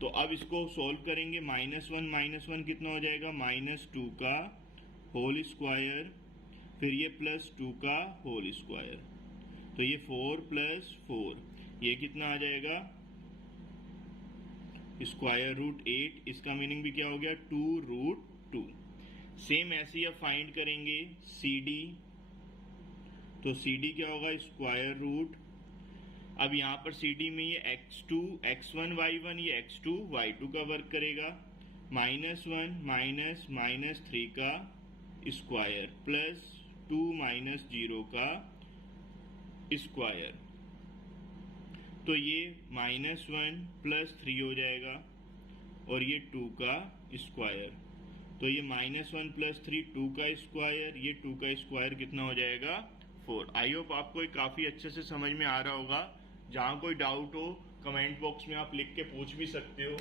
तो अब इसको सोल्व करेंगे, -1 कितना हो जाएगा, -2 का होल स्क्वायर, फिर ये प्लस 2 का होल स्क्वायर। तो ये 4 प्लस 4, ये कितना आ जाएगा, स्क्वायर रूट 8। इसका मीनिंग भी क्या हो गया, 2√2। सेम ऐसे ही अब फाइंड करेंगे CD। तो CD क्या होगा, स्क्वायर रूट, अब यहां पर CD में ये x1 y1, ये x2 y2 का वर्क करेगा, -1 माइनस -3 का स्क्वायर प्लस 2 माइनस 0 का स्क्वायर। तो ये -1 प्लस 3 हो जाएगा और ये 2 का स्क्वायर। तो ये -1 प्लस 3 2 का स्क्वायर, ये 2 का स्क्वायर कितना हो जाएगा, 4। आई होप आपको ये काफी अच्छे से समझ में आ रहा होगा। जहां कोई डाउट हो कमेंट बॉक्स में आप लिख के पूछ भी सकते हो।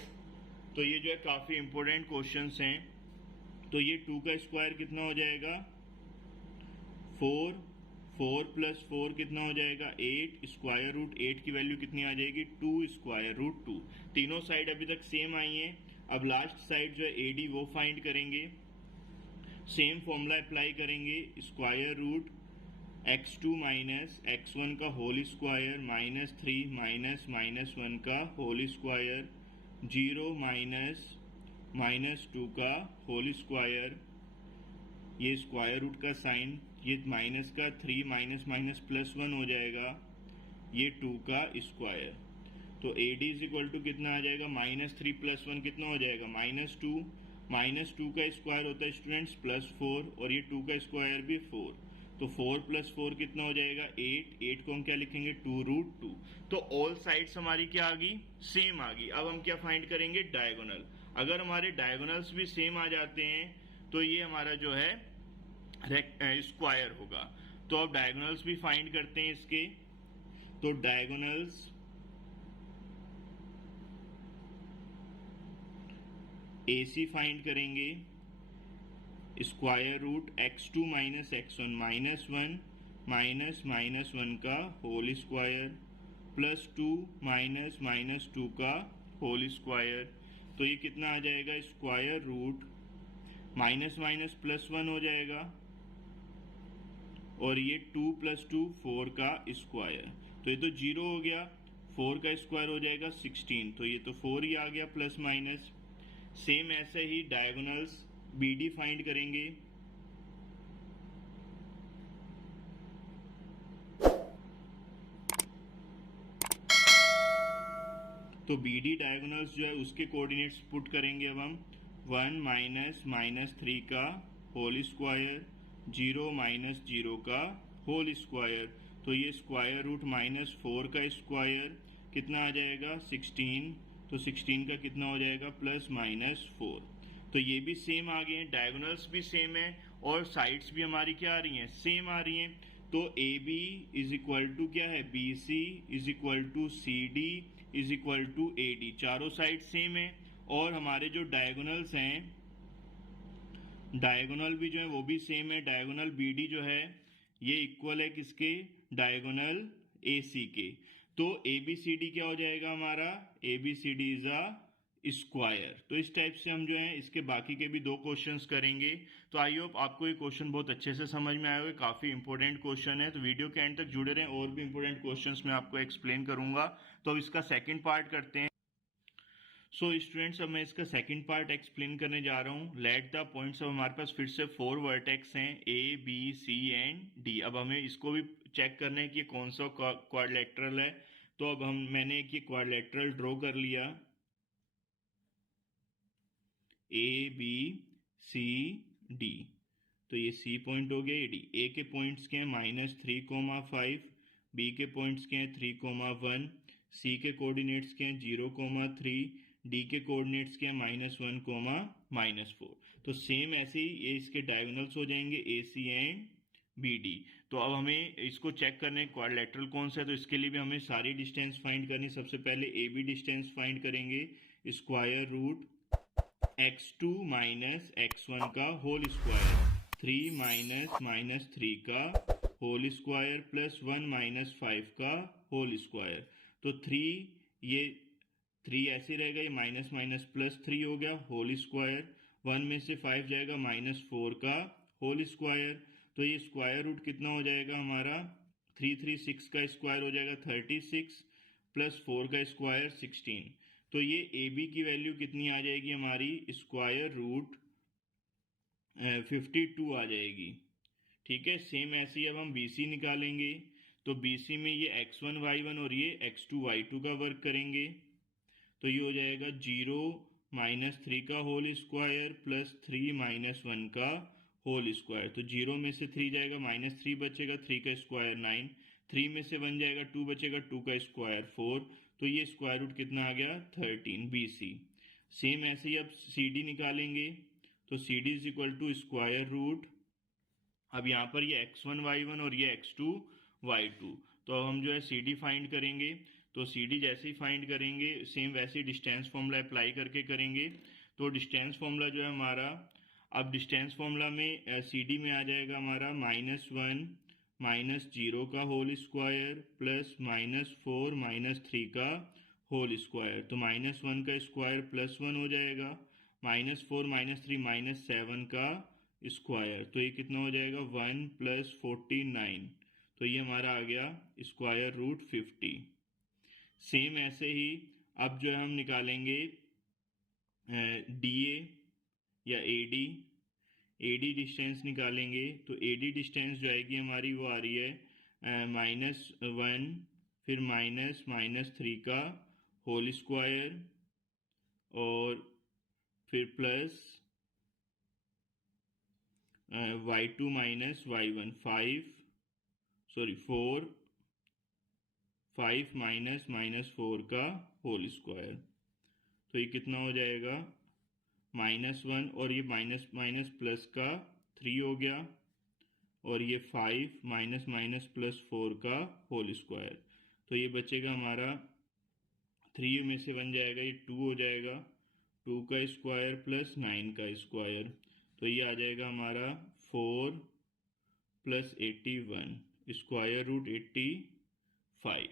तो ये जो है काफी इंपॉर्टेंट क्वेश्चंस हैं। तो ये 2 का स्क्वायर कितना हो जाएगा, 4, 4 प्लस 4 कितना हो जाएगा, 8, स्क्वायर रूट 8 की वैल्यू कितनी आ जाएगी, 2 स्क्वायर रूट 2। तीनों साइड अभी तक सेम आई हैं। अब लास्ट साइड जो है AD वो फाइंड करेंगे। सेम फॉर्मूला अप्लाई करेंगे, square root x2 minus x1 का होल स्क्वायर -3 माइनस -1 का होल स्क्वायर, 0 माइनस -2 का होल स्क्वायर, ये स्क्वायर रूट का साइन, ये माइनस का 3 माइनस माइनस प्लस 1 हो जाएगा, ये 2 का स्क्वायर। तो AD इज इक्वल टू कितना आ जाएगा, -3 प्लस 1 कितना हो जाएगा, -2 का स्क्वायर होता है स्टूडेंट्स +4, और ये 2 का स्क्वायर भी 4। तो 4 प्लस 4 कितना हो जाएगा, 8 को हम क्या लिखेंगे, 2√2। तो ऑल साइड्स हमारी क्या आ गई, सेम आ गई। अब हम क्या फाइंड करेंगे, डायगोनल। अगर हमारे डायगोनल्स भी सेम आ जाते हैं तो ये हमारा जो है स्क्वायर होगा। तो अब डायगोनल्स भी फाइंड करते हैं इसके। तो डायगोनल्स AC फाइंड करेंगे, square root x2 minus x1 -1 minus -1 का होल स्क्वायर प्लस 2 माइनस -2 का होल स्क्वायर। तो ये कितना आ जाएगा, स्क्वायर रूट माइनस प्लस 1 हो जाएगा, और ये 2 प्लस 2 4 का स्क्वायर। तो ये तो 0 हो गया, 4 का स्क्वायर हो जाएगा 16, तो ये तो 4 ही आ गया प्लस माइनस। सेम ऐसे ही डायगोनल्स BD फाइंड करेंगे। तो BD डायगोनल्स जो है उसके कोऑर्डिनेट्स पुट करेंगे अब हम 1 माइनस माइनस 3 का होल स्क्वायर, 0 माइनस 0 का होल स्क्वायर। तो ये स्क्वायर रूट -4 का स्क्वायर कितना आ जाएगा 16। तो 16 का कितना हो जाएगा +-4। तो ये भी सेम आ गए हैं, डायगोनल्स भी सेम है और साइड्स भी हमारी क्या आ रही हैं, सेम आ रही हैं। तो AB इज इक्वल टू क्या है, BC is equal to CD is equal to AD। चारों साइड सेम है और हमारे जो डायगोनल्स हैं, डायगोनल भी जो है वो भी सेम है। डायगोनल BD जो है ये इक्वल है किसके, डायगोनल AC के। तो ABCD क्या हो जाएगा हमारा, ABCD इज अ स्क्वायर। तो इस टाइप से हम जो है इसके बाकी के भी 2 क्वेश्चंस करेंगे। तो आई होप आपको ये क्वेश्चन बहुत अच्छे से समझ में आया होगा, काफी इंपॉर्टेंट क्वेश्चन है। तो वीडियो के एंड तक जुड़े रहें, और भी इंपॉर्टेंट क्वेश्चंस मैं आपको एक्सप्लेन करूंगा। तो अब इसका सेकंड पार्ट करते हैं। सो स्टूडेंट्स, अब मैं इसका सेकंड पार्ट एक्सप्लेन करने जा रहा हूँ। Let the points. अब हमारे पास फिर से 4 वर्टेक्स हैं A, B, C and D। अब हमें इसको भी चेक करना है कि कौन सा क्वाड्रिलेटरल है। तो अब मैंने एक ये क्वाड्रिलेटरल ड्रॉ कर लिया, ABCD। तो ये C पॉइंट हो गया, ये D। A के पॉइंट्स के हैं -3,5, B के पॉइंट्स के हैं 3,1, C के कोऑर्डिनेट्स के हैं 0,3, D के कोऑर्डिनेट्स के हैं -1, -4। तो सेम ऐसे ही ये इसके डायगोनल्स हो जाएंगे AC एंड BD। तो अब हमें इसको चेक करना है क्वाड्रिलेटरल कौन सा है। तो इसके लिए भी हमें सारी डिस्टेंस फाइंड करनी। सबसे पहले AB डिस्टेंस फाइंड करेंगे, square root x2 minus x1 का होल स्क्वायर, 3 माइनस -3 का होल स्क्वायर प्लस 1 -5 का होल स्क्वायर। तो 3, ये 3 ऐसे रहेगा, ये माइनस माइनस +3 हो गया होल स्क्वायर। 1 में से 5 जाएगा -4 का होल स्क्वायर। तो ये स्क्वायर रूट कितना हो जाएगा हमारा, 336 का स्क्वायर हो जाएगा 36 प्लस 4 का स्क्वायर 16। तो ये AB की वैल्यू कितनी आ जाएगी हमारी, स्क्वायर रूट 52 आ जाएगी। ठीक है, सेम ऐसे ही अब हम BC निकालेंगे। तो BC में ये x1 y1 और ये x2 y2 का वर्क करेंगे। तो ये हो जाएगा 0 -3 का होल स्क्वायर प्लस 3 -1 का होल स्क्वायर। तो 0 में से 3 जाएगा, -3 बचेगा, 3 का स्क्वायर 9, 3 में से 1 जाएगा, 2 बचेगा, 2 का स्क्वायर 4। तो ये स्क्वायर रूट कितना आ गया 13 BC। सेम ऐसे ही अब CD निकालेंगे। तो CD is equal to square root, अब यहाँ पर ये x1 y1 और ये x2 y2। तो अब हम जो है CD फाइंड करेंगे। तो CD जैसे ही फाइंड करेंगे सेम वैसे ही डिस्टेंस फॉर्मूला अप्लाई करके करेंगे। तो डिस्टेंस फॉर्मूला जो है हमारा, अब डिस्टेंस फॉर्मूला में CD में आ जाएगा हमारा -1 -0 का होल स्क्वायर प्लस -4 -3 का होल स्क्वायर। तो -1 का स्क्वायर +1 हो जाएगा, -4 -3 -7 का स्क्वायर। तो ये कितना हो जाएगा 1 + 49। तो ये हमारा आ गया स्क्वायर रूट 50। सेम ऐसे ही अब जो है हम निकालेंगे DA या AD डिस्टेंस निकालेंगे। तो AD डिस्टेंस जो आएगी हमारी वो आ रही है -1 फिर -3 का होल स्क्वायर और फिर प्लस y2 माइनस y1 4 5 -4 का होल स्क्वायर। तो ये कितना हो जाएगा -1 और ये माइनस माइनस प्लस का 3 हो गया और ये 5 -+4 का होल स्क्वायर। तो ये बचेगा हमारा 3 में से 1 जाएगा, ये 2 हो जाएगा, 2 का स्क्वायर प्लस 9 का स्क्वायर। तो ये आ जाएगा हमारा 4 + 81 स्क्वायर रूट 85।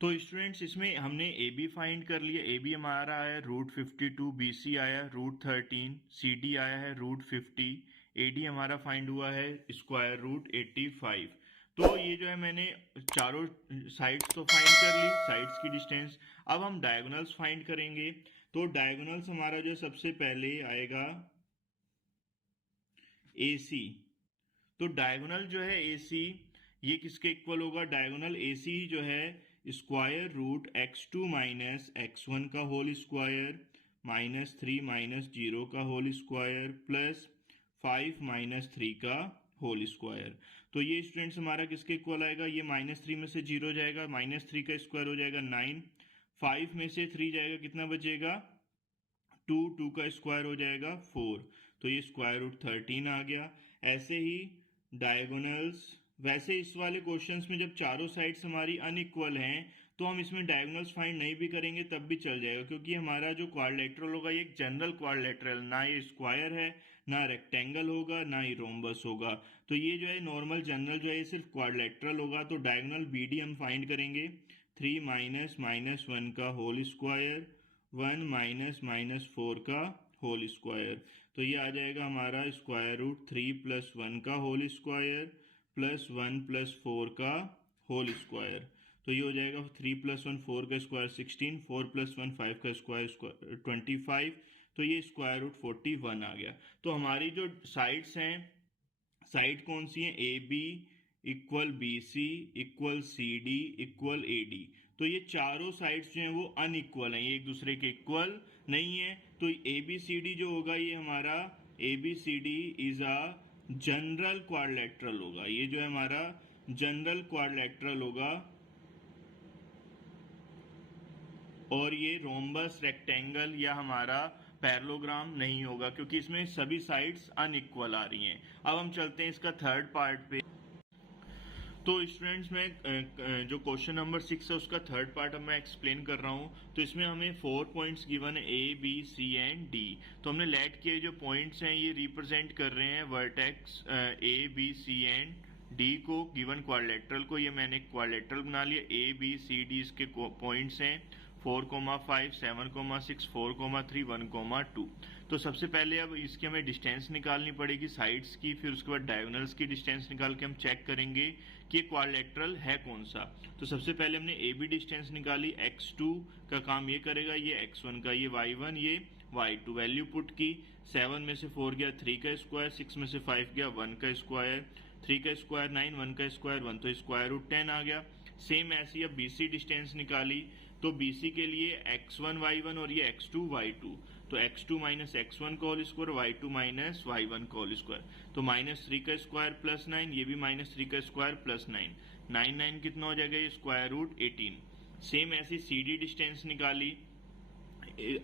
तो स्टूडेंट्स, इसमें हमने AB फाइंड कर लिया। AB हमारा आया √52, BC आया √13, CD आया है √50, AD हमारा फाइंड हुआ है स्क्वायर रूट 85। तो ये जो है मैंने चारों साइड्स तो फाइंड कर ली, साइड्स की डिस्टेंस। अब हम डायगोनल्स फाइंड करेंगे। तो डायगोनल्स हमारा जो सबसे पहले आएगा AC। तो डायगोनल जो है AC ये किसके इक्वल होगा? डायगोनल AC जो है square root x2 minus x1 का होल स्क्वायर माइनस 3 माइनस 0 का होल स्क्वायर प्लस 5 माइनस 3 का होल स्क्वायर। तो ये स्टूडेंट्स हमारा किसके इक्वल आएगा? ये -3 में से 0 जाएगा, -3 का स्क्वायर हो जाएगा 9, 5 में से 3 जाएगा, कितना बचेगा? 2, 2 का स्क्वायर हो जाएगा 4, तो ये स्क्वायर रूट 13 आ गया। ऐसे ही डायगोनल्स, वैसे इस वाले क्वेश्चंस में जब चारों साइड्स हमारी अनइक्वल हैं तो हम इसमें डायगोनल्स फाइंड नहीं भी करेंगे तब भी चल जाएगा, क्योंकि हमारा जो क्वाड्रिलेटरल होगा ये एक जनरल क्वाड्रिलेटरल, ना ये स्क्वायर है, ना रेक्टेंगल होगा, ना ही रोम्बस होगा। तो ये जो है नॉर्मल जनरल जो है ये सिर्फ क्वाड्रिलेटरल होगा। तो डायगोनल BD हम फाइंड करेंगे 3 माइनस माइनस 1 का होल स्क्वायर 1 माइनस माइनस 4 का होल स्क्वायर। तो ये आ जाएगा हमारा स्क्वायर रूट 3 प्लस 1 का होल स्क्वायर प्लस 1 प्लस 4 का होल स्क्वायर। तो ये हो जाएगा 3 प्लस 1 4 का स्क्वायर 16, 4 प्लस 1 5 का स्क्वायर 25, तो ये स्क्वायर रूट 41 आ गया। तो हमारी जो साइड्स हैं, साइड कौन सी है? AB equal BC equal CD equal AD। तो ये चारों साइड्स जो हैं वो अनइक्वल हैं, ये एक दूसरे के इक्वल नहीं है। तो ABCD जो होगा ये हमारा ABCD is a general quadrilateral होगा। ये जो है हमारा जनरल क्वाड्रिलेटरल होगा और ये रोम्बस, रेक्टेंगल या हमारा पैरेललोग्राम नहीं होगा, क्योंकि इसमें सभी साइड्स अनइक्वल आ रही हैं। अब हम चलते हैं इसका थर्ड पार्ट पे। तो स्टूडेंट्स में जो क्वेश्चन नंबर 6 है उसका थर्ड पार्ट अब मैं एक्सप्लेन कर रहा हूँ। तो इसमें हमें 4 पॉइंट्स गिवन है A, B, C and D। तो हमने लेट किए जो पॉइंट्स हैं ये रिप्रेजेंट कर रहे हैं vertex A, B, C and D को, गिवन क्वाड्रिलेटरल को। ये मैंने क्वाड्रिलेटरल बना लिया। A, B, C, D इसके पॉइंट्स हैं 4,5, 7,6, 4,3, 1,2। तो सबसे पहले अब इसकी हमें डिस्टेंस निकालनी पड़ेगी साइड्स की, फिर उसके बाद डायगोनल्स की डिस्टेंस निकाल के हम चेक करेंगे कि क्वाड्रिलेटरल है कौन सा। तो सबसे पहले हमने AB डिस्टेंस निकाली, x2 का काम ये करेगा, ये x1 का, ये y1, ये y2। वैल्यू पुट की, 7 में से 4 गया 3 का स्क्वायर, 6 में से 5 गया 1 का स्क्वायर, 3 का स्क्वायर 9, 1 का स्क्वायर 1, तो स्क्वायर रूट 10 आ गया। सेम ऐसी अब BC डिस्टेंस निकाली, तो BC के लिए x1 y1 और ये x2 y2, तो x2 माइनस x1 का whole square, y2 minus y1 का होल स्क्वायर, तो -3 का स्क्वायर प्लस 9, ये भी -3 का स्क्वायर प्लस 9, 9 कितना हो जाएगा? ये स्क्वायर रूट 18। सेम ऐसी CD डिस्टेंस निकाली,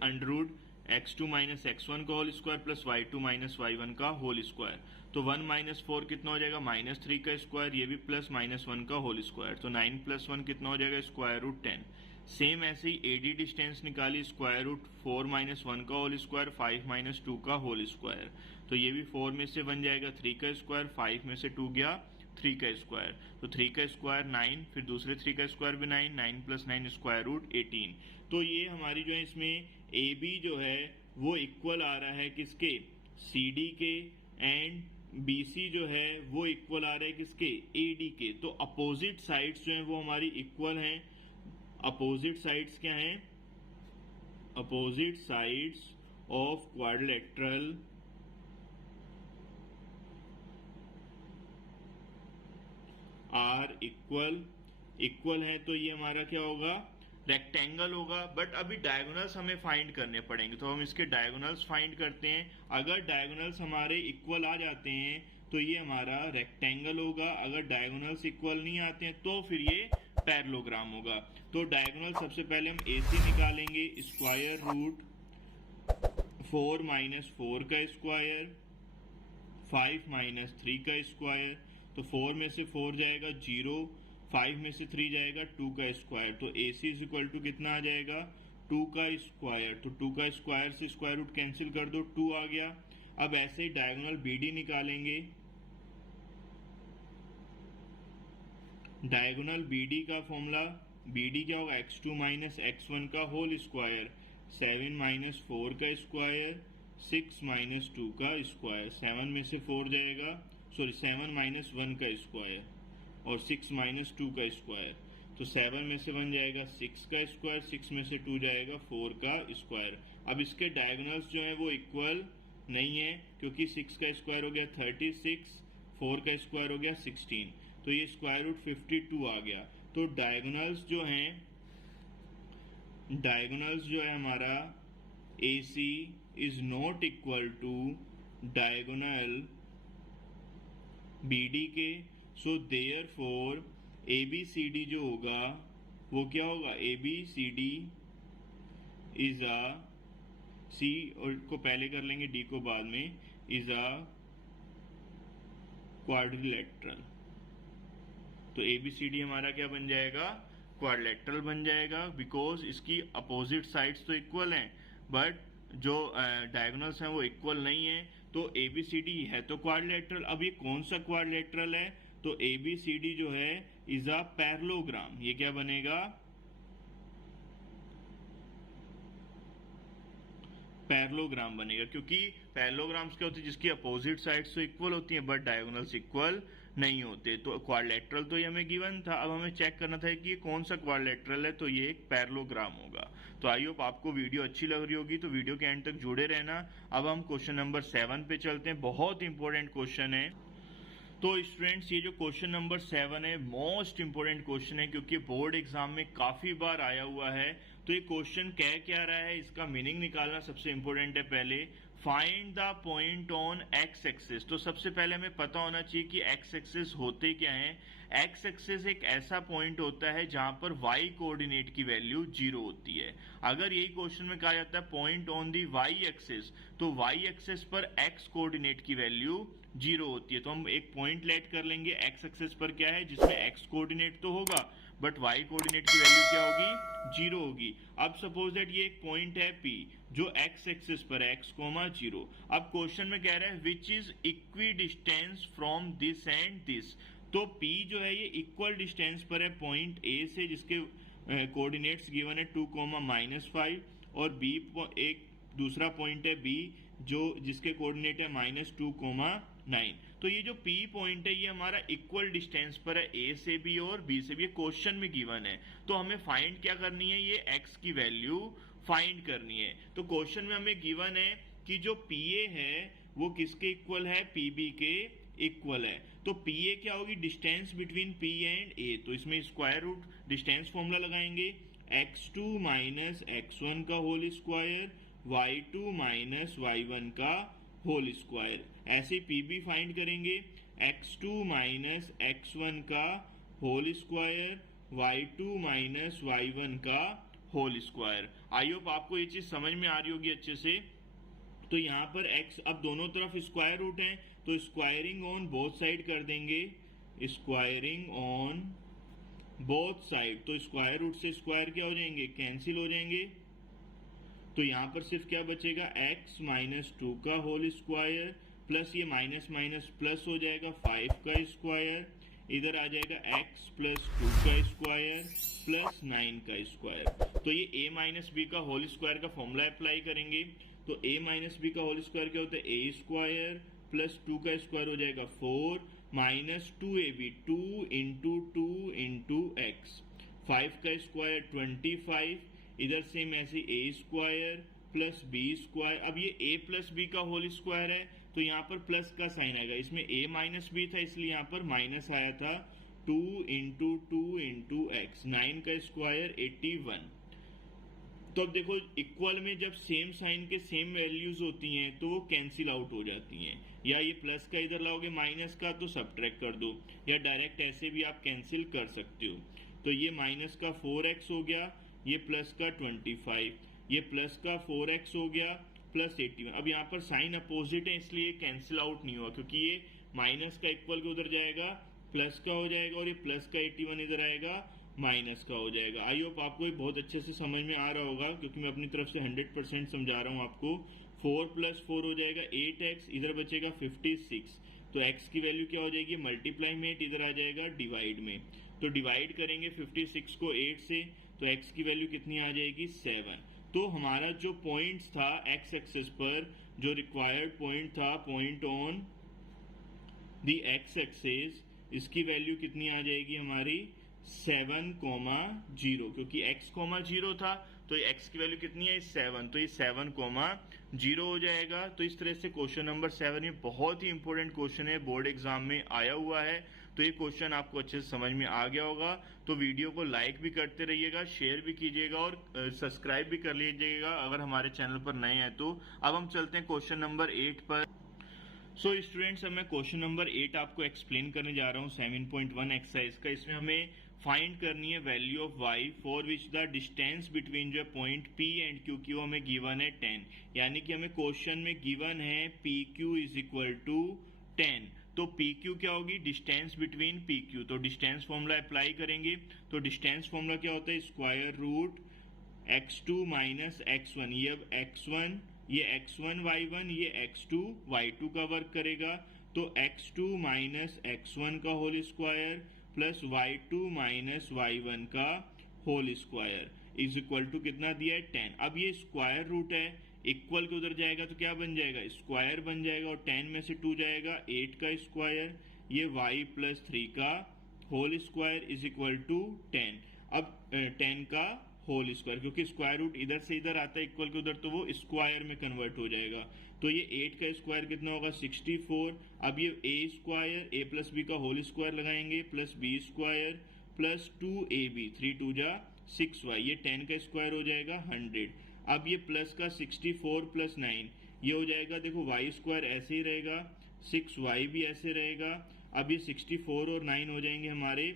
under root x2 minus x1 का whole square plus y2 minus y1 का होल स्क्वायर, तो 1 माइनस 4 कितना हो जाएगा? -3 का स्क्वायर, ये भी प्लस -1 का होल स्क्वायर, तो 9 प्लस 1 कितना हो जाएगा? Square root 10। सेम ऐसे ही AD डिस्टेंस निकाली, स्क्वायर रूट 4 माइनस 1 का होल स्क्वायर 5 माइनस 2 का होल स्क्वायर, तो ये भी 4 में से बन जाएगा 3 का स्क्वायर, 5 में से 2 गया 3 का स्क्वायर, तो 3 का स्क्वायर 9, फिर दूसरे 3 का स्क्वायर भी 9, 9 प्लस 9 स्क्वायर रूट 18। तो ये हमारी जो है इसमें AB जो है वो इक्वल आ रहा है किसके? CD के, एंड BC जो है वो इक्वल आ रहा है किसके? AD के। तो अपोजिट साइड्स जो हैं वो हमारी इक्वल हैं। अपोजिट साइड्स क्या हैं? Opposite sides of quadrilateral are equal है, तो ये हमारा क्या होगा? रेक्टेंगल होगा। बट अभी डायगोनल्स हमें फाइंड करने पड़ेंगे, तो हम इसके डायगोनल्स फाइंड करते हैं। अगर डायगोनल्स हमारे इक्वल आ जाते हैं तो ये हमारा रेक्टेंगल होगा, अगर डायगोनल्स इक्वल नहीं आते हैं तो फिर ये पैरेललोग्राम होगा। तो डायगोनल सबसे पहले हम AC निकालेंगे, स्क्वायर रूट 4 माइनस 4 का स्क्वायर 5 माइनस 3 का स्क्वायर, तो 4 में से 4 जाएगा 0, 5 में से 3 जाएगा 2 का स्क्वायर, तो AC इज इक्वल टू कितना आ जाएगा? 2 का स्क्वायर, तो 2 का स्क्वायर से स्क्वायर रूट कैंसिल कर दो, 2 आ गया। अब ऐसे ही डायगोनल BD निकालेंगे। डायगोनल BD का फॉर्मूला, BD क्या होगा? x2 माइनस x1 का होल स्क्वायर, 7 माइनस 4 का स्क्वायर 6 माइनस 2 का स्क्वायर, 7 में से 4 जाएगा, सॉरी 7 माइनस 1 का स्क्वायर और 6 माइनस 2 का स्क्वायर, तो 7 में से बन जाएगा 6 का स्क्वायर, 6 में से 2 जाएगा 4 का स्क्वायर। अब इसके डायगोनल्स जो है वो इक्वल नहीं है, क्योंकि 6 का स्क्वायर हो गया 36, 4 का स्क्वायर हो गया 16, तो ये स्क्वायर रूट 52 आ गया। तो डायगोनल्स जो है हमारा AC is not equal to diagonal BD के। सो देयरफॉर ABCD जो होगा वो क्या होगा, ABCD इज अ, C और को पहले कर लेंगे, D को बाद में, इज अ क्वाड्रिलेटरल। तो ABCD हमारा क्या बन जाएगा, क्वाड्रिलेटरल बन जाएगा, बिकॉज इसकी अपोजिट साइड्स तो इक्वल हैं बट जो डायगोनल्स हैं वो इक्वल नहीं है। तो ABCD है तो क्वाड्रिलेटरल। अब ये कौन सा क्वाड्रिलेटरल है, तो ABCD जो है इज अ पैरेललोग्राम। ये क्या बनेगा, पैरेललोग्राम बनेगा, क्योंकि पैरेललोग्राम्स क्या होते हैं, जिसकी अपोजिट साइड्स तो इक्वल होती हैं बट डायगोनल्स इक्वल नहीं होते। तो क्वाड्रिलेटरल तो ये हमें गिवन था, अब हमें चेक करना था कि ये कौन सा क्वाड्रिलेटरल है, तो ये एक पैरेललोग्राम होगा। तो आई होप आपको वीडियो अच्छी लग रही होगी, तो वीडियो के एंड तक जुड़े रहना। अब हम क्वेश्चन नंबर 7 पे चलते हैं, बहुत इंपॉर्टेंट क्वेश्चन है। तो स्टूडेंट्स ये जो क्वेश्चन नंबर 7 है मोस्ट इंपोर्टेंट क्वेश्चन है, क्योंकि बोर्ड एग्जाम में काफी बार आया हुआ है। तो ये क्वेश्चन कह क्या रहा है, इसका मीनिंग निकालना सबसे इंपॉर्टेंट है। पहले find the point on x axis. तो सबसे पहले हमें पता होना चाहिए कि एक्स एक्सिस होते क्या हैं। एक्स एक्सिस एक ऐसा पॉइंट होता है जहां पर वाई कोऑर्डिनेट की वैल्यू 0 होती है। अगर यही क्वेश्चन में कहा जाता है point on the Y axis, तो वाई एक्सिस पर एक्स कोऑर्डिनेट की वैल्यू 0 होती है। तो हम एक पॉइंट लेट कर लेंगे एक्स एक्सिस पर क्या है, जिसमें एक्स कोऑर्डिनेट तो होगा बट वाई कोऑर्डिनेट की वैल्यू क्या होगी, 0 होगी। अब सपोज दैट ये एक पॉइंट है P जो एक्स एक्सिस पर है, x, 0। अब क्वेश्चन में कह रहा है which is equi distance from this and this. तो P जो है ये इक्वल डिस्टेंस पर है पॉइंट A से, जिसके कोऑर्डिनेट्स गिवन है 2, -5, और B एक दूसरा पॉइंट है B जो जिसके कोऑर्डिनेट है -2, 9। तो ये जो P पॉइंट है ये हमारा इक्वल डिस्टेंस पर है A से भी और B से भी, ये क्वेश्चन में गिवन है। तो हमें फाइंड क्या करनी है, ये x की वैल्यू फाइंड करनी है। तो क्वेश्चन में हमें गिवन है कि जो PA है वो किसके इक्वल है, PB के इक्वल है। तो PA क्या होगी, distance between P and A। तो इसमें स्क्वायर रूट डिस्टेंस फॉर्मूला लगाएंगे, x2 माइनस x1 का whole square, y2 minus y1 का होल स्क्वायर। ऐसे PB फाइंड करेंगे, x2 माइनस x1 का whole square, y2 minus y1 का होल स्क्वायर। आई होप आपको ये चीज समझ में आ रही होगी अच्छे से। तो यहाँ पर x, अब दोनों तरफ स्क्वायर रूट है तो स्क्वायरिंग ऑन बोथ साइड कर देंगे, स्क्वायरिंग ऑन बोथ साइड। तो स्क्वायर रूट से स्क्वायर क्या हो जाएंगे, कैंसिल हो जाएंगे। तो यहां पर सिर्फ क्या बचेगा, x माइनस 2 का होल स्क्वायर प्लस ये माइनस माइनस प्लस हो जाएगा 5 का स्क्वायर, इधर आ जाएगा x प्लस 2 का स्क्वायर प्लस 9 का स्क्वायर। तो ये a माइनस बी का होल स्क्वायर का फॉर्मूला अप्लाई करेंगे। तो a माइनस बी का होल स्क्वायर क्या होता है, a स्क्वायर प्लस 2 का स्क्वायर हो जाएगा 4 माइनस 2ab, 2 इंटू x, 5 का स्क्वायर 25, इधर सेम ऐसे a square plus b square. अब ये a प्लस b का होल स्क्वायर है तो यहाँ पर प्लस का साइन आएगा, इसमें a माइनस b था इसलिए यहाँ पर माइनस आया था। 2 इंटू x, 9 का स्क्वायर 81। तो अब देखो इक्वल में जब सेम साइन के सेम वैल्यूज होती हैं तो वो कैंसिल आउट हो जाती हैं। या ये प्लस का इधर लाओगे माइनस का तो सब्ट्रैक्ट कर दो, या डायरेक्ट ऐसे भी आप कैंसिल कर सकते हो। तो ये माइनस का 4x हो गया, ये प्लस का 25, ये प्लस का 4x हो गया प्लस 81। अब यहाँ पर साइन अपोजिट है इसलिए कैंसिल आउट नहीं हुआ, क्योंकि ये माइनस का इक्वल के उधर जाएगा प्लस का हो जाएगा और ये प्लस का 81 इधर आएगा माइनस का हो जाएगा। आई होप आपको ये बहुत अच्छे से समझ में आ रहा होगा, क्योंकि मैं अपनी तरफ से 100% समझा रहा हूँ आपको। 4 प्लस 4 हो जाएगा 8x, इधर बचेगा 56। तो x की वैल्यू क्या हो जाएगी, मल्टीप्लाई में 8 इधर आ जाएगा डिवाइड में। तो डिवाइड करेंगे 56 को 8 से तो x की वैल्यू कितनी आ जाएगी, 7। तो हमारा जो पॉइंट्स था x एक्सिस पर, जो रिक्वायर्ड पॉइंट था point on the x axis, इसकी वैल्यू कितनी आ जाएगी हमारी 7,0 क्योंकि x,0 था तो x की वैल्यू कितनी है 7, तो ये 7,0 हो जाएगा। तो इस तरह से क्वेश्चन नंबर 7 ये बहुत ही इंपॉर्टेंट क्वेश्चन है, बोर्ड एग्जाम में आया हुआ है। तो ये क्वेश्चन आपको अच्छे से समझ में आ गया होगा। तो वीडियो को लाइक भी करते रहिएगा, शेयर भी कीजिएगा और सब्सक्राइब भी कर लीजिएगा अगर हमारे चैनल पर नए हैं तो। अब हम चलते हैं क्वेश्चन नंबर 8 पर। सो स्टूडेंट्स, अब मैं क्वेश्चन नंबर 8 आपको एक्सप्लेन करने जा रहा हूँ 7.1 एक्सरसाइज का। इसमें हमें फाइंड करनी है value of y for which the distance between जो पॉइंट P एंड Q की वो हमें गिवन है 10, यानी कि हमें क्वेश्चन में गिवन है PQ इज इक्वल टू 10। तो PQ क्या होगी, डिस्टेंस बिटवीन PQ। तो डिस्टेंस फॉर्मूला अप्लाई करेंगे। तो डिस्टेंस फॉर्मूला क्या होता है, square root x2 minus x1। ये अब x1, ये x1 y1, ये x2 y2 का वर्क करेगा। तो x2 माइनस x1 का whole square plus y2 minus y1 का whole square is equal to कितना दिया है 10। अब ये स्क्वायर रूट है, इक्वल के उधर जाएगा तो क्या बन जाएगा, स्क्वायर बन जाएगा और 10 में से 2 जाएगा 8 का स्क्वायर, ये y प्लस 3 का whole square is equal to 10। अब 10 का होल स्क्वायर, क्योंकि स्क्वायर रूट इधर से इधर आता है इक्वल के उधर, तो वो स्क्वायर में कन्वर्ट हो जाएगा। तो ये 8 का स्क्वायर कितना होगा 64। अब ये a square, a plus B का होल स्क्वायर लगाएंगे plus b square plus 2ab, 3 2 जा 6y, ये 10 का स्क्वायर हो जाएगा 100। अब ये प्लस का 64 प्लस 9 ये हो जाएगा, देखो y स्क्वायर ऐसे ही रहेगा, 6y भी ऐसे रहेगा। अब ये 64 और 9 हो जाएंगे हमारे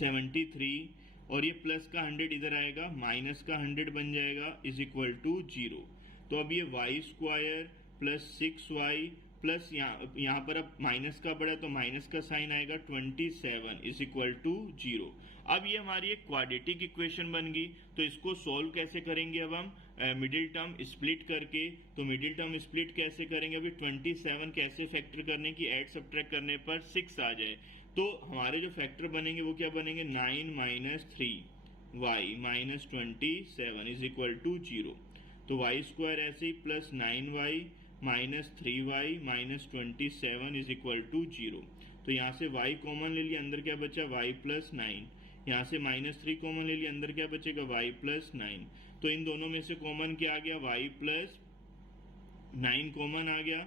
73, और ये प्लस का 100 इधर आएगा, माइनस का 100 बन जाएगा इज इक्वल टू 0। तो अब ये y square plus 6y plus यहाँ पर अब माइनस का बड़ा तो माइनस का साइन आएगा 27 इज इक्वल टू 0। अब ये हमारी एक क्वाड्रेटिक इक्वेशन बन गई। तो इसको सोल्व कैसे करेंगे, अब हम मिडिल टर्म स्प्लिट करके। तो मिडिल टर्म स्प्लिट कैसे करेंगे, अभी 27 कैसे फैक्टर करने की, ऐड सब्ट्रैक्ट करने पर 6 आ जाए। तो हमारे जो फैक्टर बनेंगे वो क्या बनेंगे, 9 minus 3y minus 27 is equal to 0। तो y स्क्वायर ऐसे ही plus 9y minus 3y minus 27 is equal to 0। तो यहाँ से y कॉमन ले लिया, अंदर क्या बचा y प्लस 9। यहाँ से माइनस 3 कॉमन ले लिया, अंदर क्या बचेगा y प्लस 9। तो इन दोनों में से कॉमन क्या आ गया, y प्लस 9 कॉमन आ गया,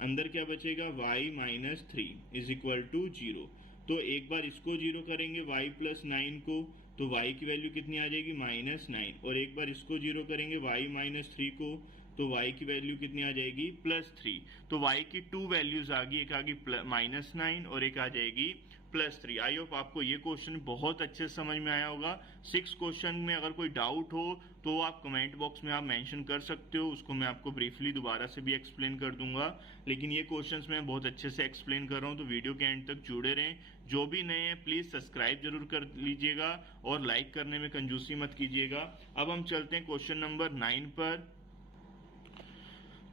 अंदर क्या बचेगा y minus 3 is equal to 0। तो एक बार इसको 0 करेंगे y प्लस 9 को, तो y की वैल्यू कितनी आ जाएगी -9, और एक बार इसको 0 करेंगे y माइनस 3 को, तो y की वैल्यू कितनी आ जाएगी +3। तो y की 2 वैल्यूज आ गई, एक आ गई -9 और एक आ जाएगी +3। आई होप आपको ये क्वेश्चन बहुत अच्छे से समझ में आया होगा। 6 क्वेश्चन में अगर कोई डाउट हो तो आप कमेंट बॉक्स में आप मेंशन कर सकते हो, उसको मैं आपको ब्रीफली दोबारा से भी एक्सप्लेन कर दूंगा। लेकिन ये क्वेश्चंस मैं बहुत अच्छे से एक्सप्लेन कर रहा हूँ, तो वीडियो के एंड तक जुड़े रहें। जो भी नए हैं प्लीज सब्सक्राइब जरूर कर लीजिएगा और लाइक करने में कंजूसी मत कीजिएगा। अब हम चलते हैं क्वेश्चन नंबर 9 पर।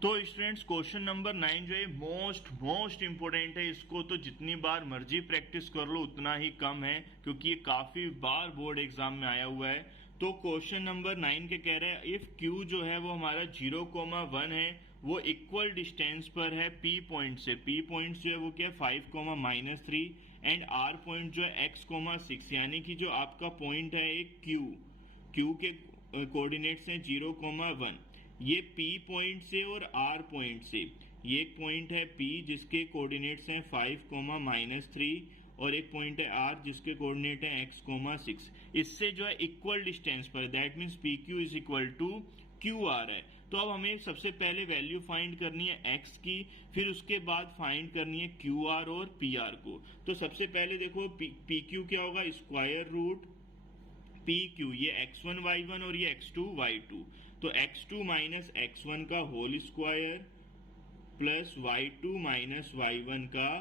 तो स्टूडेंट्स, क्वेश्चन नंबर 9 जो है मोस्ट इंपोर्टेंट है। इसको तो जितनी बार मर्जी प्रैक्टिस कर लो उतना ही कम है, क्योंकि ये काफी बार बोर्ड एग्जाम में आया हुआ है। तो क्वेश्चन नंबर 9 के कह रहे हैं इफ Q जो है वो हमारा 0,1 है, वो इक्वल डिस्टेंस पर है P पॉइंट से। P पॉइंट जो है वो क्या है 5,-3 एंड R पॉइंट जो है x,6, यानी कि जो आपका पॉइंट है एक Q के कोऑर्डिनेट्स हैं 0,1। ये P पॉइंट से और R पॉइंट से, ये एक पॉइंट है P जिसके कोऑर्डिनेट्स हैं 5,-3 और एक पॉइंट है R जिसके कोऑर्डिनेट है x,6। इससे जो है इक्वल डिस्टेंस पर, that means PQ is equal to QR है। तो अब हमें सबसे पहले वैल्यू फाइंड करनी है x की, फिर उसके बाद फाइंड करनी है QR और PR को। तो सबसे पहले देखो PQ क्या होगा, स्क्वायर रूट PQ, ये x1 y1 और ये x2 y2। तो x2 माइनस x1 का whole square plus y2 minus y1 का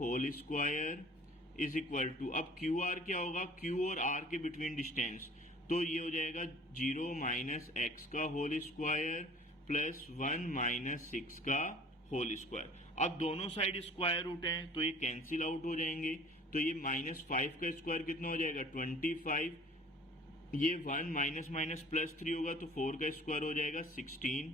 whole square is equal to, अब QR क्या होगा, Q और R के बिटवीन डिस्टेंस, तो ये हो जाएगा 0 माइनस x का होल स्क्वायर प्लस 1 माइनस 6 का होल स्क्वायर। अब दोनों साइड स्क्वायर रूट हैं तो ये कैंसिल आउट हो जाएंगे। तो ये -5 का स्क्वायर कितना हो जाएगा 25, ये 1 माइनस माइनस +3 होगा तो 4 का स्क्वायर हो जाएगा 16।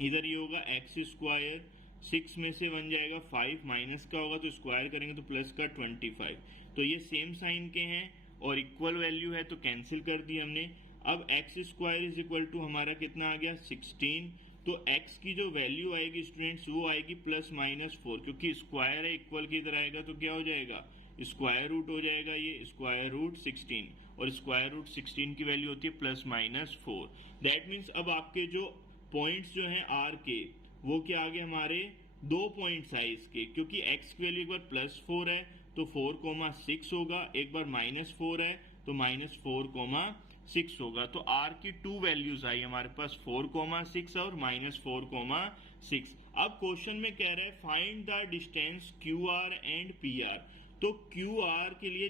इधर ये होगा x स्क्वायर, 6 में से 1 जाएगा 5, माइनस का होगा तो स्क्वायर करेंगे तो प्लस का 25। तो ये सेम साइन के हैं और इक्वल वैल्यू है तो कैंसिल कर दी हमने। अब X square is equal to हमारा कितना आ गया 16। तो x की जो वैल्यू आएगी स्टूडेंट्स वो आएगी +-4, क्योंकि स्क्वायर है इक्वल की तरह आएगा तो क्या हो जाएगा स्क्वायर रूट हो जाएगा, ये स्क्वायर रूट 16 और स्क्वायर रूट 16 की वैल्यू होती है +-4। दैट मीन्स अब आपके जो पॉइंट्स जो हैं r के वो क्या आ गए हमारे 2 पॉइंट साइज के, क्योंकि x की वैल्यू एक बार +4 है तो 4,6 होगा, एक बार -4 है तो -4,6 होगा। तो r की 2 वैल्यूज आई हमारे पास 4,6 और -4,6। अब क्वेश्चन में कह रहा है find the distance QR and PR। तो QR के लिए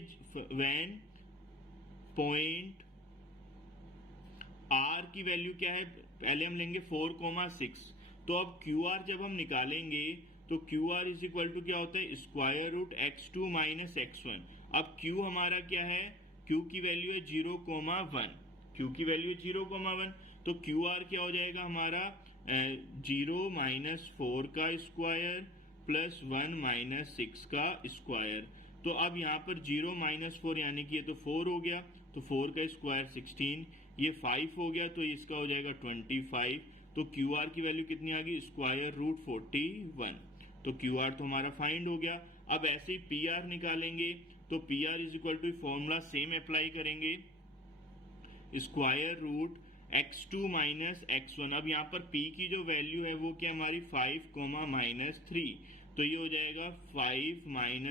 व्हेन पॉइंट R की वैल्यू क्या है, पहले हम लेंगे 4,6। तो अब QR जब हम निकालेंगे तो QR इज इक्वल टू क्या होता है square root x2 minus x1। अब Q हमारा क्या है, Q की वैल्यू है 0,1, Q की वैल्यू है 0,1, तो QR क्या हो जाएगा हमारा 0 - 4 का स्क्वायर प्लस 1 - 6 का स्क्वायर। तो अब यहाँ पर 0 - 4 यानी कि ये तो 4 हो गया, तो 4 का स्क्वायर 16, ये 5 हो गया तो इसका हो जाएगा 25। तो QR की वैल्यू कितनी आ गई स्क्वायर रूट 41। तो QR तो हमारा फाइंड हो गया। अब ऐसे ही PR निकालेंगे तो PR is equal to formula same apply करेंगे, square root x2 minus x1। अब यहाँ पर P की जो वैल्यू है वो क्या हमारी 5, -3, तो ये हो जाएगा 5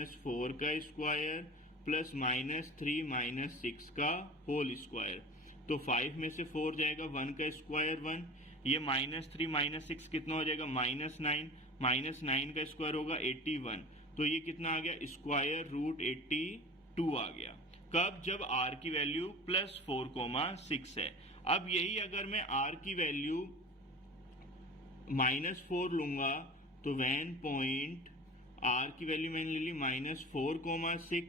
- 4 का स्क्वायर प्लस -3 - 6 का होल स्क्वायर। तो 5 में से 4 जाएगा 1 का स्क्वायर 1, ये -3 - 6 कितना हो जाएगा -9, -9 का स्क्वायर होगा 81। तो ये कितना आ गया स्क्वायर रूट 82 आ गया। कब, जब r की वैल्यू +4,6 है। अब यही अगर मैं r की वैल्यू -4 लूंगा तो वैन पॉइंट r की वैल्यू मैंने ले ली -4,6,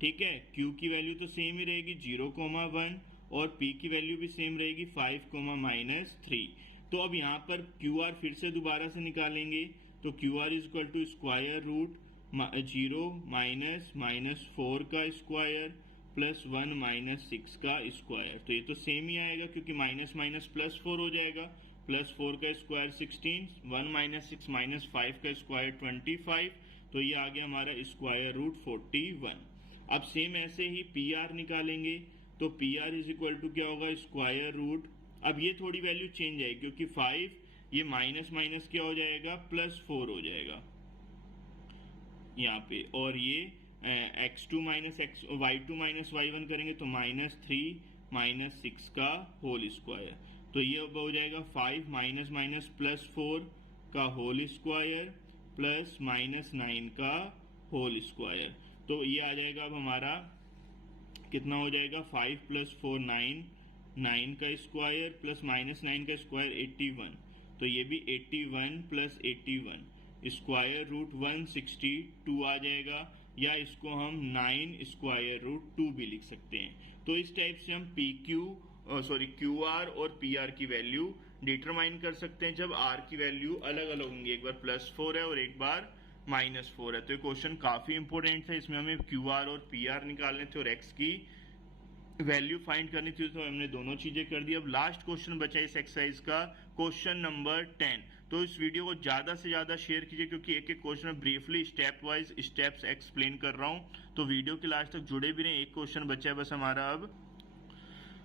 ठीक है। q की वैल्यू तो सेम ही रहेगी 0,1 और p की वैल्यू भी सेम रहेगी 5, -3। तो अब यहाँ पर QR फिर से दोबारा से निकालेंगे तो QR is equal to square root 0 - 4 का स्क्वायर प्लस 1 - 6 का स्क्वायर। तो ये तो सेम ही आएगा क्योंकि माइनस +4 हो जाएगा, +4 का स्क्वायर 16, 1 - 6 - 5 का स्क्वायर 25, तो ये आ गया हमारा स्क्वायर रूट 41। अब सेम ऐसे ही PR निकालेंगे तो PR इज इक्वल टू क्या होगा स्क्वायर रूट, अब ये थोड़ी वैल्यू चेंज आएगी क्योंकि 5 ये माइनस क्या हो जाएगा +4 हो जाएगा यहाँ पे, और ये y2 - y1 करेंगे तो -3 - 6 का होल स्क्वायर। तो ये अब हो जाएगा 5 +4 का होल स्क्वायर प्लस -9 का होल स्क्वायर। तो ये आ जाएगा अब हमारा कितना हो जाएगा 5 + 4 9 का स्क्वायर प्लस -9 का स्क्वायर 81। तो ये भी 81 + 81 स्क्वायर रूट 162 आ जाएगा, या इसको हम 9 स्क्वायर रूट 2 भी लिख सकते हैं। तो इस टाइप से हम QR और PR की वैल्यू डिटरमाइन कर सकते हैं जब R की वैल्यू अलग अलग होंगी, एक बार +4 है और एक बार -4 है। तो ये क्वेश्चन काफी इंपॉर्टेंट है, इसमें हमें QR और PR निकालने थे और X की वैल्यू फाइंड करनी थी, तो हमने दोनों चीजें कर दी। अब लास्ट क्वेश्चन बचा इस एक्सरसाइज का, क्वेश्चन नंबर 10। तो इस वीडियो को ज्यादा से ज्यादा शेयर कीजिए क्योंकि एक एक क्वेश्चन में briefly step wise steps explain कर रहा हूं, तो वीडियो के लास्ट तक जुड़े भी रहे। एक क्वेश्चन बचा है बस हमारा अब।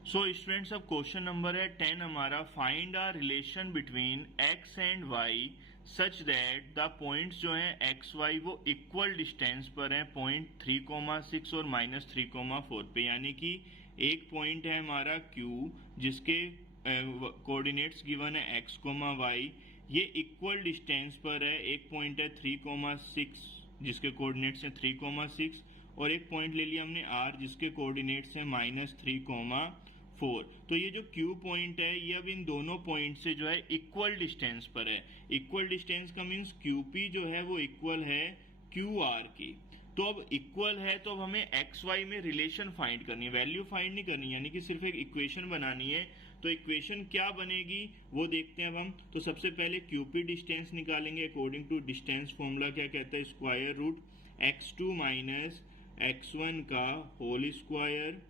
सो स्टूडेंट्स अब क्वेश्चन नंबर है 10 हमारा, find a relation between x and y such that the points जो हैं एक्स वाई वो इक्वल डिस्टेंस पर हैं, पॉइंट 3,6 और -3,4 पे। यानी कि एक पॉइंट है हमारा Q जिसके कोऑर्डिनेट्स गिवन है x, y, ये इक्वल डिस्टेंस पर है। एक पॉइंट है 3,6 जिसके कोऑर्डिनेट्स हैं 3,6 और एक पॉइंट ले लिया हमने R जिसके कोऑर्डिनेट्स हैं -3,4। तो ये जो Q पॉइंट है ये अब इन दोनों पॉइंट से जो है इक्वल डिस्टेंस पर है। इक्वल डिस्टेंस का मीन्स QP जो है वो इक्वल है QR की। तो अब इक्वल है तो अब हमें XY में रिलेशन फाइंड करनी है, वैल्यू फाइंड नहीं करनी, यानी कि सिर्फ एक इक्वेशन बनानी है। तो इक्वेशन क्या बनेगी वो देखते हैं अब हम। तो सबसे पहले QP डिस्टेंस निकालेंगे अकॉर्डिंग टू डिस्टेंस फॉर्मूला क्या कहता है, square root x2 minus x1 का whole square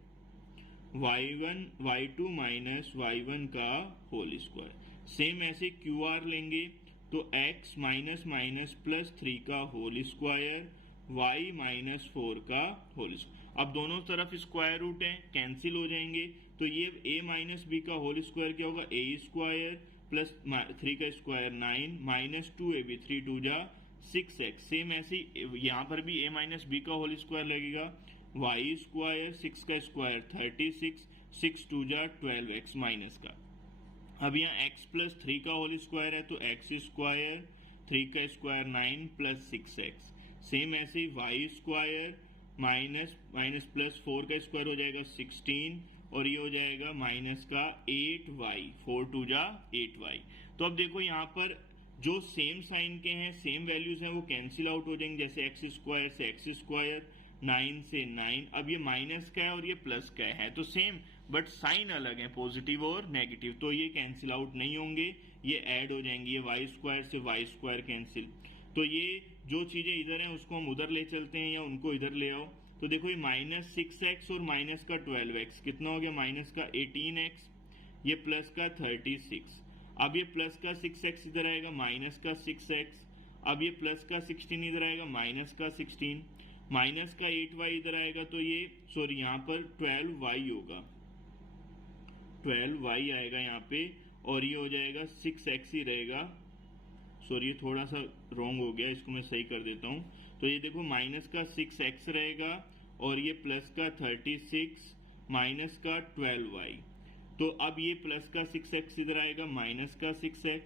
y2 minus y1 का होल स्क्वायर। सेम ऐसे QR लेंगे तो x माइनस माइनस प्लस 3 का होल स्क्वायर y माइनस 4 का होल स्क्वायर। अब दोनों तरफ स्क्वायर रूट है, कैंसिल हो जाएंगे, तो ये a माइनस बी का होल स्क्वायर क्या होगा, a स्क्वायर प्लस 3 का स्क्वायर 9 माइनस 2ab 3 2 जा 6x। सेम ऐसे यहाँ पर भी a माइनस बी का होल स्क्वायर लगेगा, y स्क्वायर 6 का स्क्वायर 36 6 2 जा 12x माइनस का। अब यहाँ x प्लस 3 का होल स्क्वायर है तो x स्क्वायर 3 का स्क्वायर 9 प्लस 6x। सेम ऐसे ही y square minus minus plus 4 का स्क्वायर हो जाएगा 16 और ये हो जाएगा माइनस का 8y 4 2 जा 8y। तो अब देखो यहाँ पर जो सेम साइन के हैं, सेम वैल्यूज हैं, वो कैंसिल आउट हो जाएंगे, जैसे एक्स स्क्वायर से एक्स स्क्वायर 9 से 9। अब ये माइनस का है और ये प्लस का है तो सेम बट साइन अलग है, पॉजिटिव और नेगेटिव, तो ये कैंसिल आउट नहीं होंगे, ये ऐड हो जाएंगे। ये वाई स्क्वायर से वाई स्क्वायर कैंसिल, तो ये जो चीजें इधर हैं उसको हम उधर ले चलते हैं या उनको इधर ले आओ। तो देखो ये माइनस 6x और माइनस का 12x कितना हो गया, माइनस का 18x, ये प्लस का 36। अब ये प्लस का 6x इधर आएगा, माइनस का 6x। अब ये प्लस का 16 इधर आएगा, माइनस का 16, माइनस का 8y इधर आएगा, तो ये सॉरी यहाँ पर 12y होगा, 12y आएगा यहाँ पे, और ये हो जाएगा 6x ही रहेगा। सॉरी ये थोड़ा सा रॉन्ग हो गया, इसको मैं सही कर देता हूँ। तो ये देखो माइनस का 6x रहेगा और ये प्लस का 36 माइनस का 12y। तो अब ये प्लस का 6x इधर आएगा, माइनस का 6x,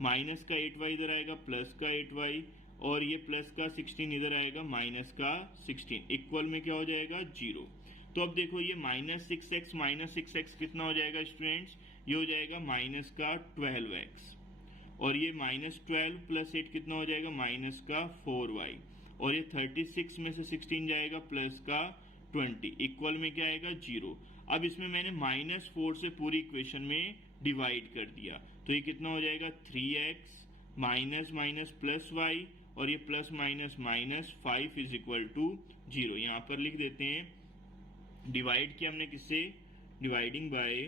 माइनस का 8y इधर आएगा, प्लस का 8y, और ये प्लस का 16 इधर आएगा, माइनस का 16। इक्वल में क्या हो जाएगा, 0। तो अब देखो ये माइनस 6x कितना हो जाएगा स्टूडेंट्स, ये हो जाएगा माइनस का 12x, और ये माइनस 12 प्लस 8 कितना हो जाएगा, माइनस का 4y, और ये 36 में से 16 जाएगा, प्लस का 20। इक्वल में क्या आएगा, 0। अब इसमें मैंने माइनस 4 से पूरी इक्वेशन में डिवाइड कर दिया, तो ये कितना हो जाएगा, 3x minus minus plus y, और ये plus minus minus 5 is equal to 0। यहाँ पर लिख देते हैं, डिवाइड किया हमने किससे, डिवाइडिंग बाय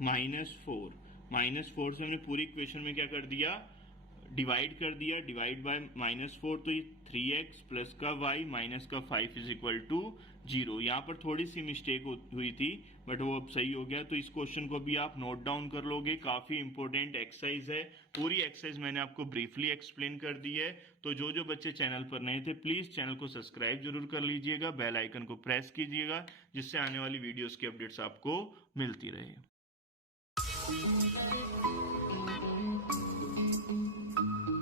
-4 से हमने पूरी इक्वेशन में क्या कर दिया, डिवाइड कर दिया, डिवाइड बाय -4, तो ये 3x प्लस का y माइनस का 5 इज इक्वल टू 0। यहाँ पर थोड़ी सी मिस्टेक हुई थी बट वो अब सही हो गया। तो इस क्वेश्चन को भी आप नोट डाउन कर लोगे, काफी इंपॉर्टेंट एक्सरसाइज है। पूरी एक्सरसाइज मैंने आपको ब्रीफली एक्सप्लेन कर दी है। तो जो बच्चे चैनल पर नए थे प्लीज चैनल को सब्सक्राइब जरूर कर लीजिएगा, बेल आइकन को प्रेस कीजिएगा, जिससे आने वाली वीडियोस की अपडेट्स आपको मिलती रहे।